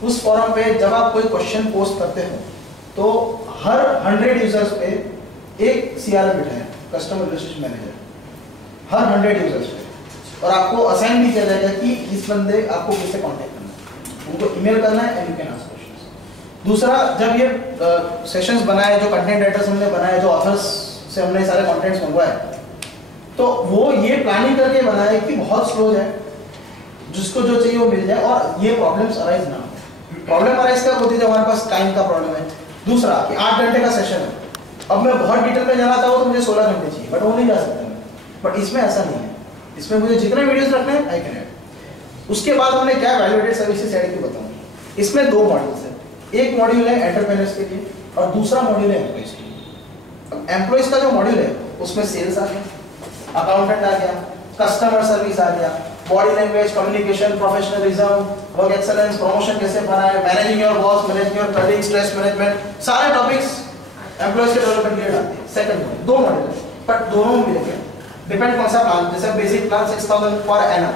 उस फॉरम पे जब आप कोई क्वेश्चन पोस्ट करते हो तो हर 100 यूजर्स पे एक CRM बिठाए, कस्टमर रिलेशनशिप मैनेजर, हर 100 यूजर्स पे, और आपको असाइन भी किया जाएगा कि इस बंदे आपको किससे कांटेक्ट करना है, उनको ईमेल करना है and you can ask questions. दूसरा, जब ये सेशंस बनाए, जो कंटेंट राइटर्स हमने बनाए, जो ऑथर्स से हमने सारे कंटेंट्स मंगवाए, तो वो ये प्लानिंग करके बनाए कि बहुत स्लो है, जिसको जो चाहिए वो मिल जाए और ये प्रॉब्लम्स अराइज ना हो। प्रॉब्लम अराइज कब होती है? जब हमारे पास टाइम का प्रॉब्लम है। दूसरा कि 8 घंटे का सेशन है, अब मैं बहुत डिटेल में जाना चाहूँ तो मुझे 16 घंटे चाहिए, बट वो नहीं जा सकता मैं। बट इसमें ऐसा नहीं है, इसमें मुझे जितने वीडियोस रखने हैं आई कैन ऐड। उसके बाद हमने क्या वैल्यू एडेड सर्विसेज ऐड की बताऊँ। इसमें 2 मॉड्यूल्स हैं, एक मॉड्यूल है एंटरप्रेन्योर्स के लिए और दूसरा मॉड्यूल है एम्प्लॉइज के लिए। अब एम्प्लॉइज का जो मॉड्यूल है उसमें सेल्स आ गया, अकाउंटेंट आ गया, कस्टमर सर्विस आ गया, body language, communication, professionalism, work excellence, promotion कैसे बनाए, managing your boss, managing your colleague, stress management, सारे टॉपिक्स एम्प्लॉइज के डेवलपमेंट के लिए आते हैं। सेकंड मॉड्यूल, 2 मॉड्यूल है, बट दोनों में मिलेंगे, डिपेंड कौन सा प्लान। जैसे बेसिक प्लान 6000 पर एनम,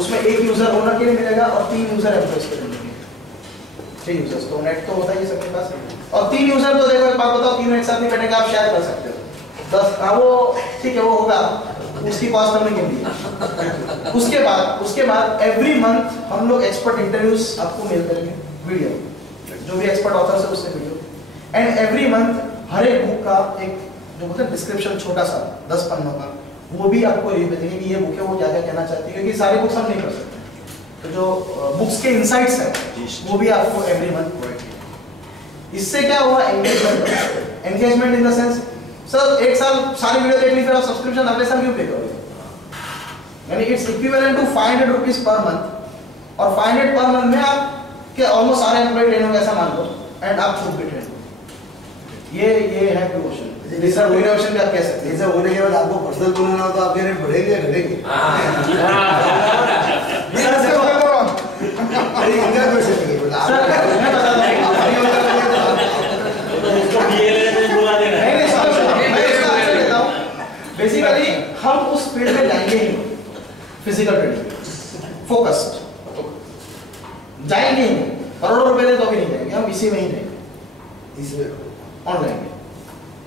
उसमें 1 यूजर ओनर के लिए मिलेगा और 3 यूजर एम्प्लॉइज के लिए मिलेंगे। 3 यूजर्स तो नेट तो होता ही है सबके पास, और 3 यूजर तो देखो एक बात बताओ, तीनों एक साथ नहीं बैठेंगे, आप शेयर कर सकते हो 10। वो ठीक है, वो होगा, उसकी कॉस्ट हमने गिन दी। उसके बाद एवरी मंथ हम लोग एक्सपर्ट इंटरव्यूज आपको मेल करेंगे, वीडियो, जो भी एक्सपर्ट ऑथर्स है उससे वीडियो, एंड एवरी मंथ हर एक बुक का एक जो बोलते हैं डिस्क्रिप्शन छोटा सा 10 पन्नों का, वो भी आपको रिव्यू भेजेंगे कि ये बुक है, वो क्या क्या कहना चाहती है, क्योंकि सारी बुक्स हम नहीं कर सकते, तो जो बुक्स के इनसाइट्स है वो भी आपको एवरी मंथ प्रोवाइड किया। इससे क्या हुआ? Engagement in the sense, sir 1 साल सारी वीडियो देख ली, फिर आप सब्सक्रिप्शन अगले साल क्यों पे करोगे? यानी it's equivalent to 500 rupees per month, और 500 पर मंथ में आप के ऑलमोस्ट सारे एम्प्लॉय ट्रेन हो ऐसा मान लो, एंड आप खुद भी ट्रेन हो। ये है ब्लू ओशन। दूसरा ब्लू ओशन भी आप कह सकते हैं। ऐसा होने के बाद आपको पर्सनल बनाना हो तो आपके रेट बढ़ेंगे या घटेंगे? अरे इनका क्वेश्चन नहीं है, बता सर मैं बता दूं, बेसिकली हम उस फील्ड में जाएंगे ही, फिजिकल ट्रेडिंग फोकस्ड जाएंगे ही नहीं, करोड़ों रुपए दे तो भी नहीं जाएंगे, हम इसी में ही जाएंगे, इसमें ऑनलाइन में।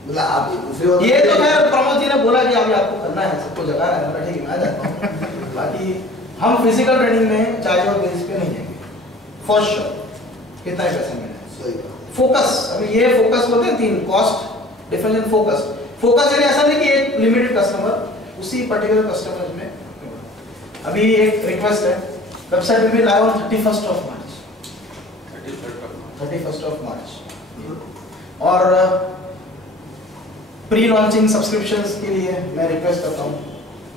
मतलब आप दूसरे ये तो खैर प्रमोद जी ने बोला कि अभी आपको करना है, सबको जगा रहा है, मैं ठीक है मैं आ जाता हूँ। बाकी हम फिजिकल ट्रेनिंग में चार्ज और बेसिस पे नहीं जाएंगे फॉर श्योर, कितना ही पैसा मिलेगा। सही बात। फोकस, अभी ये फोकस बोलते हैं तीन, cost difference and focus. Focus यानी ऐसा नहीं कि एक लिमिटेड कस्टमर, उसी पर्टिकुलर कस्टमर में। अभी एक रिक्वेस्ट है, वेबसाइट में भी live on 31st of March, 31st of March. और प्री लॉन्चिंग सब्सक्रिप्शंस के लिए मैं रिक्वेस्ट करता हूँ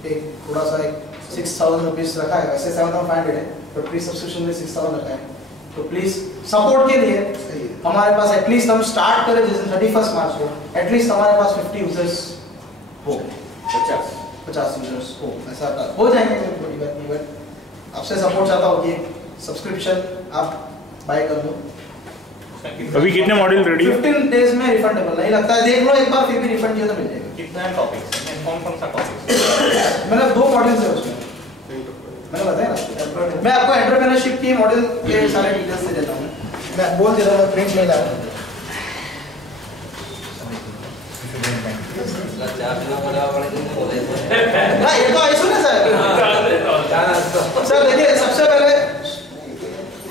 एक थोड़ा सा, एक 6,000 रुपीज रखा है, वैसे 7,500 है, पर प्री सब्सक्रिप्शन में 6,000 रखा है। तो प्लीज सपोर्ट के लिए हमारे पास एटलीस्ट हम स्टार्ट करें जिस दिन 31 मार्च को, एटलीस्ट हमारे पास 50 यूजर्स हो, 50 यूजर्स हो, ऐसा हो जाएंगे तो कोई बात नहीं। बट आपसे सपोर्ट चाहता हूँ कि सब्सक्रिप्शन आप बाय कर दो। अभी कितने मॉडल रेडी है? 15 डेज में रिफंडेबल नहीं लगता है, देख लो एक बार, फिर भी रिफंड चाहिए तो मिल जाएगा। कितना टॉपिक्स कौन सा टॉपिक्स? मैंने 2 मॉडल्स है उसमें, मैंने बताया ना। मैं आपको एंटरप्रेन्योरशिप की मॉडल के सारे डिटेल्स दे देता हूँ, मैं बोल देता हूँ, प्रिंट नहीं लाया। ना ये तो ऐसा ना सर देखिए सबसे पहले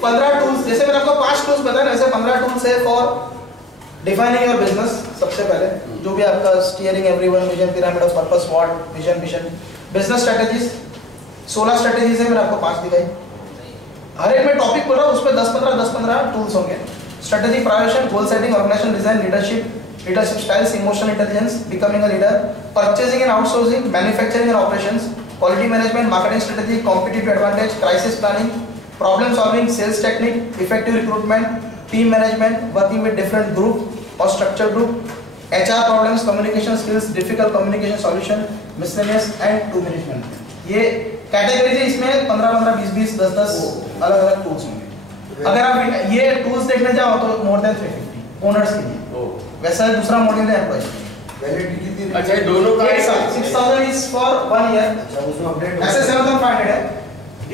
15 टूल्स, जैसे मैंने आपको 5 टूल्स बताया ना, ऐसे 15 टूल्स है फॉर डिफाइनिंग योर बिजनेस। सबसे पहले जो भी आपका steering everyone, vision, pyramid of purpose, what, vision, mission, business strategies, 16 strategies है, मैंने आपको 5 दिखाई। हर एक में टॉपिक बोल रहा हूँ, उसमें 10-15 टूल्स होंगे। Strategy, prioritisation, goal setting, organisation design, leadership styles, emotional intelligence, becoming a leader, purchasing and outsourcing, manufacturing and operations, quality management, marketing strategy, competitive advantage, crisis planning, problem solving, sales technique, effective recruitment, team management, working with different group और structure group, HR problems, communication skills, difficult communication solution, miscellaneous and to management. ये categories है, इसमें 15-15, 20-20, 10-10 अलग-अलग tools होंगे। अगर आप ये tools देखने जाओ तो मोर देन 350 ओनर्स के लिए। वैसा दूसरा मॉडल है एम्प्लॉइज, वैलिडिटी कितनी? अच्छा ये दोनों का 6,000 इज फॉर 1 ईयर, अच्छा उसमें अपडेट ऐसे 7,500 है।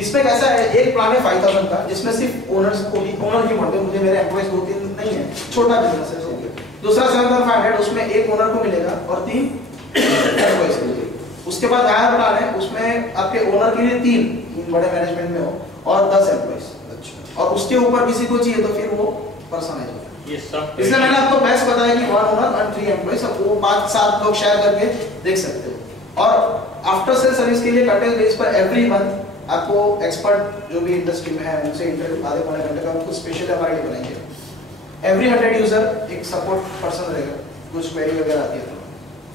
इसमें कैसा है, एक प्लान है 5,000 का, जिसमें सिर्फ ओनर्स को ही, ओनर की मॉडल, मुझे मेरे एम्प्लॉइज 2-3 नहीं है, छोटा बिजनेस है। दूसरा 7,500, उसमें एक ओनर को मिलेगा और 3 एम्प्लॉइज को मिलेगा। उसके बाद हायर प्लान है, उसमें आपके ओनर के लिए 3 बड़े मैनेजमेंट में हो और 10 एम्प्लॉइज। अच्छा, और उसके ऊपर किसी को चाहिए तो फिर वो पर्सनलाइज होगा। ये सब इसलिए मैंने आपको बेस्ट बताया कि 1 ओनर और 3 एम्प्लॉइज, वो 5-7 लोग शेयर करके देख सकते हो। और आफ्टर सेल सर्विस के लिए कंटेंट बेस पर एवरी मंथ आपको एक्सपर्ट जो भी इंडस्ट्री में है उनसे इंटरव्यू आधे पौने घंटे का आपको स्पेशल हमारे लिए बनाएंगे। एवरी 100 यूजर एक सपोर्ट पर्सन रहेगा, कुछ क्वेरी वगैरह आती है तो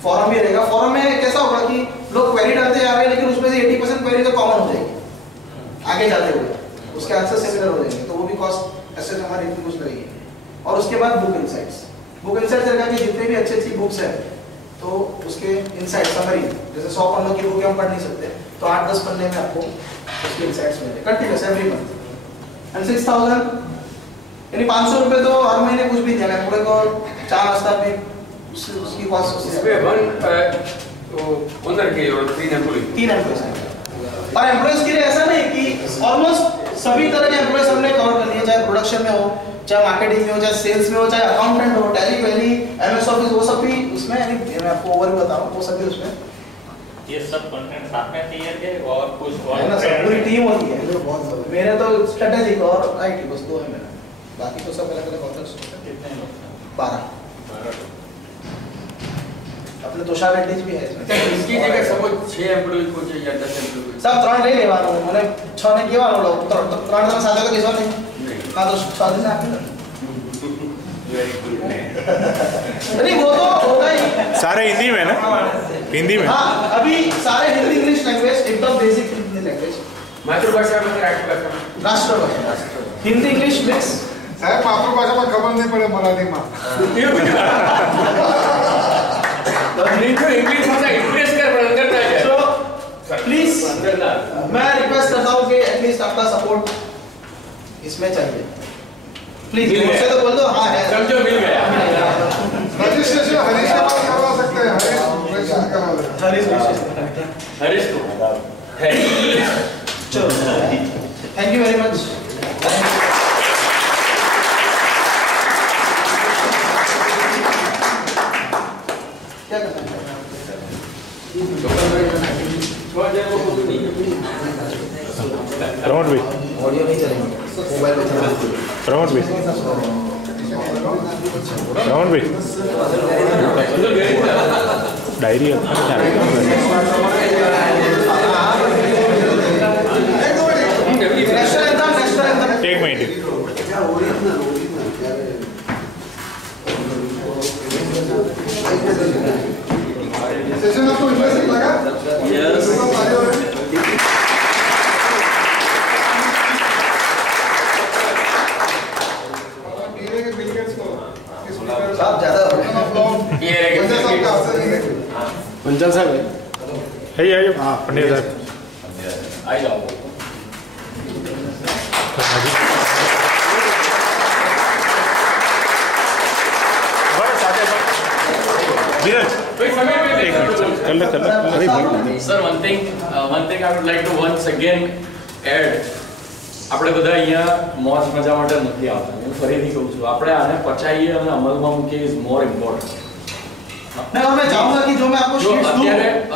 फॉरम भी रहेगा। फॉरम में कैसा होगा कि लोग क्वेरी डालते जा रहे हैं, लेकिन उसमें से 80% क्वेरी तो कॉमन हो जाएगी आगे जाते हुए, उसके आंसर सिमिलर हो जाएंगे, तो वो भी कॉस्ट ऐसे तो हमारी इतनी कुछ लगेगी। और उसके बाद बुक इनसाइट्स रहेगा कि जितने भी अच्छी बुक्स हैं तो उसके इनसाइट समरी, जैसे 100 पन्नों की बुक हम पढ़ नहीं सकते, तो 8-10 पन्ने में आपको उसके इनसाइट्स मिलेंगे कंटिन्यूअस एवरी मंथ। एंड 6,000 यानी 500 रुपए तो हर महीने कुछ भी देना है, पूरे को 4 नाश्ता भी उसकी कॉस्ट इसमें 1 ओनर के और 3 एम्प्लॉय। 3 एम्प्लॉइज। और एम्प्लॉइज के लिए ऐसा नहीं कि ऑलमोस्ट सभी तरह के एम्प्लॉइज हमने कवर कर लिए, चाहे प्रोडक्शन में हो, चाहे मार्केटिंग में हो, चाहे सेल्स में हो, चाहे अकाउंटेंट हो, टैली वैली, एमएस ऑफिस, वो सब भी उसमें, यानी मैं आपको ओवर बता रहा हूँ, वो सब भी उसमें। ये सब कंटेंट साथ में तैयार है और कुछ और है ना सर, पूरी टीम होती है। बहुत ज़्यादा। मेरे तो स्ट्रेटेजिक और आईटी बस 2 है मेरा, बाकी तो सब अलग-अलग ऑथर्स। कितने लोग हैं? 12 अपने तुषार रेड्डी भी है इसमें। इसकी जगह सपोज 6 एम्प्लॉय को चाहिए या 10 एम्प्लॉय सब 3 नहीं लेवानो, મને 6 ને કેવાનો લો 3 જણ સાથે તો વિશ્વાસ નહીં, हाँ तो 6 दिन आपने नहीं, वो तो होगा ही। सारे हिंदी में ना? हिंदी में? हाँ, अभी सारे हिंदी इंग्लिश लैंग्वेज, एकदम बेसिक हिंदी लैंग्वेज, मातृभाषा में राष्ट्रभाषा राष्ट्रभाषा हिंदी इंग्लिश मिक्स। साहेब मातृभाषाમાં ખબર નહીં પડે મરાઠીમાં। नहीं तो इंग्लिश भाषा इंप्रेस कर अंदर ना जाए। तो प्लीज मैं रिक्वेस्ट करता हूँ कि एटलीस्ट आपका सपोर्ट इसमें चाहिए, प्लीज। मुझसे तो बोल दो हाँ है, समझो मिल गया। રજીસ્ટ્રેશન હરીશ के पास करवा सकते हैं, हरीश रजिस्ट्रेशन करवा दे। हरीश को चलो thank you very much. Pramod भाई, ऑडियो नहीं चलेंगे, मोबाइल पे चलेंगे। प्रमोद भाई, प्रमोद भाई, डायरी एक मिनट। सेशन आपको इंटरेस्टिंग लगा? यस। साहब ज़्यादा पंचल साहब है ये हाँ पंडित साहब आ जाओ। Sir, one thing I would like to once again add. આપણે બધા અહીંયા મોજ મજા માટે નથી આવતા. હું ફરીથી કહું છું, આપણે આને પચાઈએ અને અમલમાં મૂકીએ ઇઝ મોર ઇમ્પોર્ટન્ટ. मैं और मैं चाहूंगा कि जो मैं आपको शीट्स दूं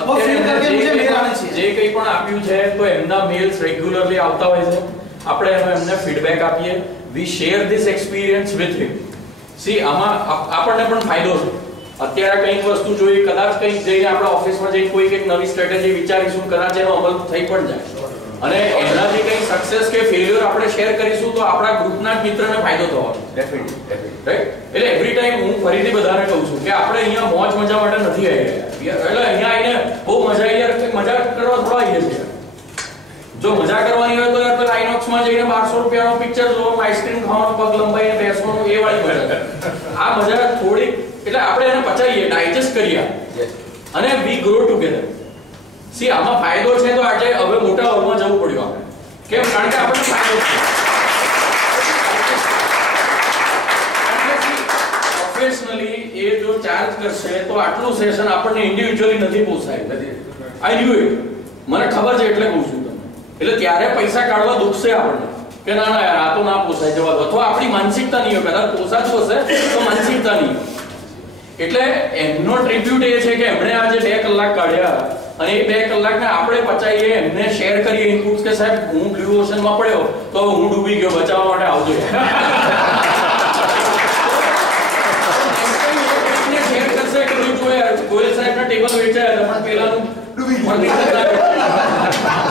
वो फिल करके मुझे मेल आने चाहिए. જે કંઈ પણ આપ્યું છે તો એમના મેલ્સ રેગ્યુલરલી આવતા હોય છે. આપણે એમને ફીડબેક આપીએ. વી share this experience with him. C આમાં આપણને પણ ફાયદો છે. અત્યારે કંઈક વસ્તુ જોઈ, કદાચ કંઈક જઈને આપણા ઓફિસમાં જઈને કોઈ એક નવી સ્ટ્રેટેજી વિચારીશું, કદાચ એનો અમલ થઈ પણ જાય અને એનાથી કંઈ સક્સેસ કે ફેલ્યોર આપણે શેર કરીશું તો આપણા ગ્રુપના જ મિત્રને ફાયદો થવાનો. Definitely right. એટલે એવરી ટાઈમ હું ફરીથી બધાને કહું છું કે આપણે અહીંયા મોજ મજા માટે નથી આવ્યા. એટલે અહીંયા આવીને બહુ મજા આવી યાર, મજા કરવા થોડા આવીએ છીએ. જો મજા કરવાની હોય તો યાર પેલા આઇનોક્સમાં જઈને 1200 રૂપિયાનો પિક્ચર જોવાનું, આઈસ્ક્રીમ ખાવાનું, પગ લંબાઈને બેસવાનું, એ વાળી મજા. આ મજા થોડી, એટલે આપણે એને પચાવીએ, ડાયજેસ્ટ કરીએ અને વી ગ્રો ટુગેધર. સી આમાં ફાયદો છે તો આજે હવે મોટા હોલમાં જવું પડ્યું આપણે. કેમ? કારણ કે આપણને ફાયદો છે. પ્રોફેશનલી એ જો ચાર્જ કરશે તો આટલું સેશન આપણને ઇન્ડિવિડ્યુઅલી નથી પોસાય. આઈ ન્યુ ઇટ. મને ખબર છે એટલે કહું છું તમને. એટલે ત્યારે પૈસા કાઢવા દુખશે આપણને કે ના ના યાર આ તો ના પોસાય જવા દો, અથવા આપણી માનસિકતા નહીં હોય. કદાચ પોસાતું હશે તો માનસિકતા નહીં. એટલે એમનો ટ્રિબ્યુટ એ છે કે એમણે આજે 2 કલાક કાઢ્યા અને એ 2 કલાકને આપણે પચાવીએ, એમને શેર કરીએ ઇનપુટ્સ કે સાહેબ હું બ્લુ ઓશનમાં પડ્યો તો હું ડૂબી ગયો, બચાવવા માટે આવજો. શેર કરશે કે જો યાર ગોયલ સાહેબના ટેબલ વેચાયા પણ પેલાનું ડૂબી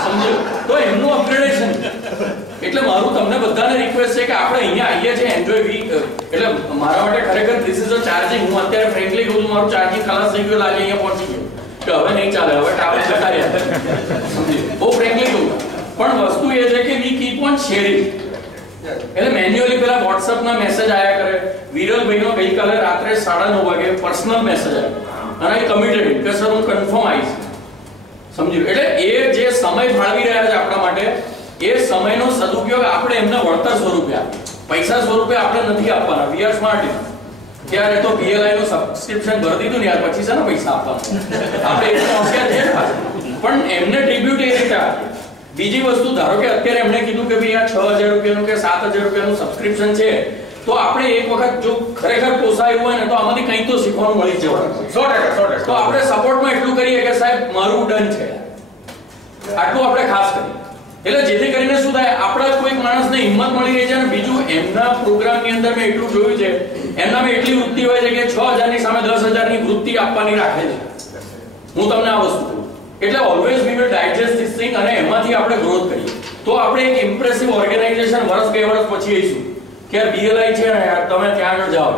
સમજો તો એમનું અપગ્રેડેશન. એટલે મારું તમને બધાને રિક્વેસ્ટ છે કે આપણે અહીંયા આવીએ છીએ એન્જોય વીક. એટલે મારા માટે ખરેખર ધીસ ઇઝ અ ચાર્જિંગ. હું અત્યારે ફ્રેન્કલી કહું છું, મારું ચાર્જિંગ ખલાસ થઈ ગયું, લાગે અહીંયા પહોંચી ગયો કે હવે નહીં ચાલે, હવે ટાવર જતા રહ્યા. બહુ ફ્રેન્કલી કહું. પણ વસ્તુ એ છે કે વી કીપ ઓન શેરિંગ. એટલે મેન્યુઅલી પેલા WhatsAppના મેસેજ આયા કરે. વિરલભાઈનો ગઈકાલે રાત્રે 9:30 વાગે પર્સનલ મેસેજ આવ્યો અને આઈ કમિટેડ કે સર હું કન્ફર્મ આવીશ. સમજી લો. એટલે એ જે સમય ફાળવી રહ્યા છે આપણા માટે, એ સમયનો સદુપયોગ આપણે એમને વળતર સ્વરૂપે આપીએ. પૈસા સ્વરૂપે આપણે નથી આપવાના. We are smart. ત્યારે તો PLI નું સબસ્ક્રિપ્શન ભરી દીધું ને યાર, પછી છે ને પૈસા આપવાના. આપણે એટલું હોશિયાર છે પણ એમને ટ્રિબ્યુટ એ રીતે આપીએ. બીજી વસ્તુ, ધારો કે અત્યારે એમણે કીધું કે ભાઈ આ 6000 રૂપિયાનું કે 7000 રૂપિયાનું સબસ્ક્રિપ્શન છે, તો આપણે એક વખત જો ખરેખર પોસાયું હોય ને તો આમાંથી કંઈક તો શીખવાનું મળી જવાનું. 100%. તો આપણે સપોર્ટમાં એટલું કરીએ કે સાહેબ મારું ડન છે, આટલું આપણે ખાસ કરીએ. એટલે જેથી કરીને શું થાય, આપણા કોઈક માણસને હિંમત મળી રહી છે. અને બીજું, એમના પ્રોગ્રામની અંદર મેં એટલું જોયું છે, એમનામાં એટલી વૃત્તિ હોય છે કે 6000 ની સામે 10000 ની વૃત્તિ આપવાની રાખે છે. હું તમને આ વસ્તુ કહું. એટલે always we will digest this thing અને એમાંથી આપણે ગ્રોથ કરીએ. તો આપણે એક ઇમ્પ્રેસિવ ઓર્ગેનાઇઝેશન વર્ષ 2 વર્ષ પછી આવીશું કે BLI છે ને યાર, તમે ત્યાં આગળ જાઓ,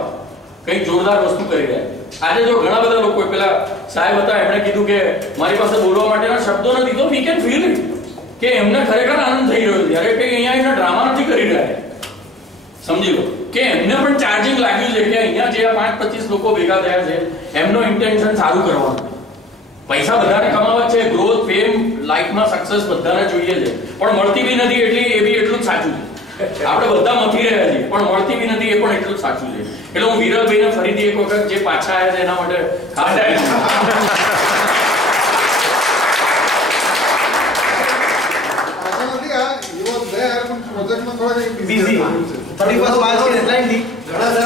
કંઈક જોરદાર વસ્તુ કરી રહ્યા. આજે જો ઘણા બધા લોકો, પેલા સાહેબ હતા, એમણે કીધું કે મારી પાસે બોલવા માટેના શબ્દો નથી, તો વી કેન ફીલ ઇટ કે એમને ખરેખર આનંદ થઈ રહ્યો છે. જ્યારે કે અહીંયા એમના ડ્રામા નથી કરી રહ્યા. સમજી લો કે એમને પણ ચાર્જિંગ લાગ્યું છે કે અહીંયા જે 5-25 લોકો ભેગા થયા છે, એમનો ઇન્ટેન્શન સારું કરવાનું. પૈસા બધાને કમાવા છે, ગ્રોથ, ફેમ, લાઈફમાં સક્સેસ બધાને જોઈએ છે, પણ મળતી બી નથી એટલી, એ બી એટલું જ સાચું છે. આપણે બધા મથી રહ્યા છીએ પણ મળતી બી નથી, એ પણ એટલું જ સાચું છે. એટલે હું વિરલભાઈને ફરીથી એક વખત જે પાછા આવ્યા છે એના માટે ખાસ बिजी 31 मार्च की डेडलाइन थी.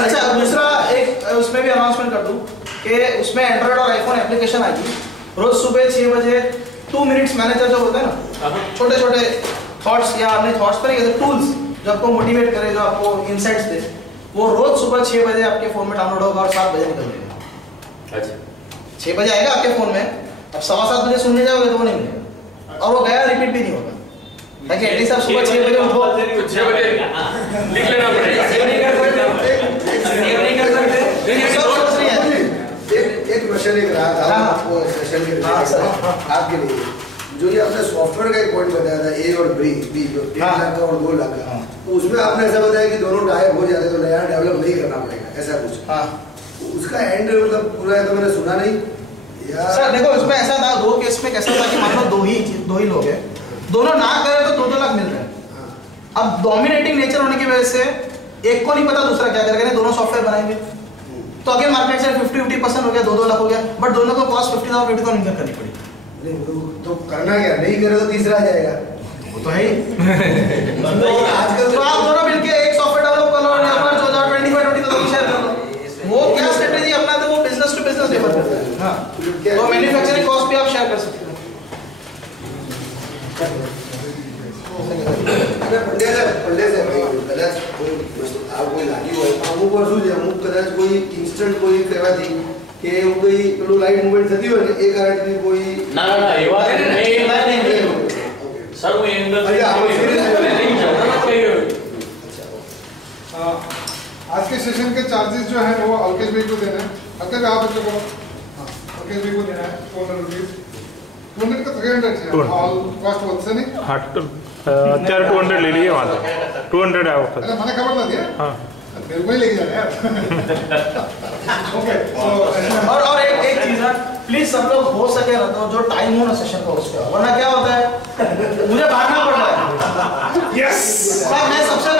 अच्छा, दूसरा एक उसमें भी अनाउंसमेंट कर दूं कि उसमें एंड्रॉइड और आईफोन एप्लीकेशन आएगी. रोज सुबह 6 बजे 2 मिनट्स मैनेजर जो होते हैं ना, छोटे छोटे थॉट्स या अपने थॉट्स पर टूल्स जो आपको मोटिवेट करे, जो आपको इनसाइट्स दे, वो रोज सुबह 6 बजे आपके फोन में डाउनलोड होगा और 7 बजे निकल जाएगा। अच्छा 6 बजे आएगा आपके फोन में, अब 7:15 बजे सुनने जाओगे तो वो नहीं मिलेगा, और वो गया रिपीट भी नहीं होगा। ताकि एटलीस्ट आप सुबह 6 बजे उठो, 6 बजे लिख लेना पड़ेगा। एक क्वेश्चन एक रहा था आपको सेशन के लिए आपके लिए, जो ये आपने सॉफ्टवेयर का एक पॉइंट बताया था ए और बी जो 1.5 लाख का और 2 लाख का, तो उसमें आपने ऐसा बताया कि दोनों टाइप हो जाते तो नया डेवलप नहीं करना पड़ेगा, ऐसा कुछ। हाँ उसका एंड मतलब पूरा है तो मैंने सुना नहीं या सर। देखो इसमें ऐसा था, 2 केस में कैसा था कि मान लो दो ही लोग हैं, दोनों ना करे तो 2-2 लाख मिल रहे हैं। अब डोमिनेटिंग नेचर होने की वजह से एक को नहीं पता दूसरा क्या करेगा, दोनों सॉफ्टवेयर बनाएंगे तो अगेन मार्केट से 50-50% हो गया, 2-2 लाख हो गया, बट दोनों को कॉस्ट 50,000 इनकम करनी पड़ी। तो करना क्या, नहीं करे तो तीसरा आ जाएगा, वो तो है ही। आजकल तो आप दोनों मिलके एक सॉफ्टवेयर डेवलप कर लो और यहाँ पर 25-20,000 शेयर कर लो, वो क्या स्ट्रेटेजी अपनाते वो बिजनेस टू बिजनेस डिफर करता है। हाँ तो मैन्युफैक्चरिंग कॉस्ट भी आप शेयर कर सकते हो। પંડે છે ભાઈ કદાચ કોઈ વસ્તુ આ કોઈ લાગી હોય અમુક વાર શું છે, અમુક કદાચ કોઈ ઇન્સ્ટન્ટ કોઈ કહેવાથી કે એવું કોઈ પેલું લાઈટ મૂવમેન્ટ થતી હોય ને એ કારણથી કોઈ ના એવા સર હું એંગલ आज के सेशन के चार्जेस जो है वो अल्केश भाई को देना है। अल्केश भाई आप बच्चों को अल्केश भाई को देना है 200 रुपीज। 200 का 300 है ऑल कॉस्ट बोलते से नहीं। हाँ અત્યારે 200 ले लिए वहाँ 200 है वक्त। अरे मैंने खबर ना दिया। हाँ मेरे को ही लेके जाना है यार। ओके और एक चीज है, प्लीज सब लोग हो सके ना तो जो टाइम हो ना सेशन का उसका, वरना क्या होता है मुझे भागना पड़ रहा है। यस मैं सबसे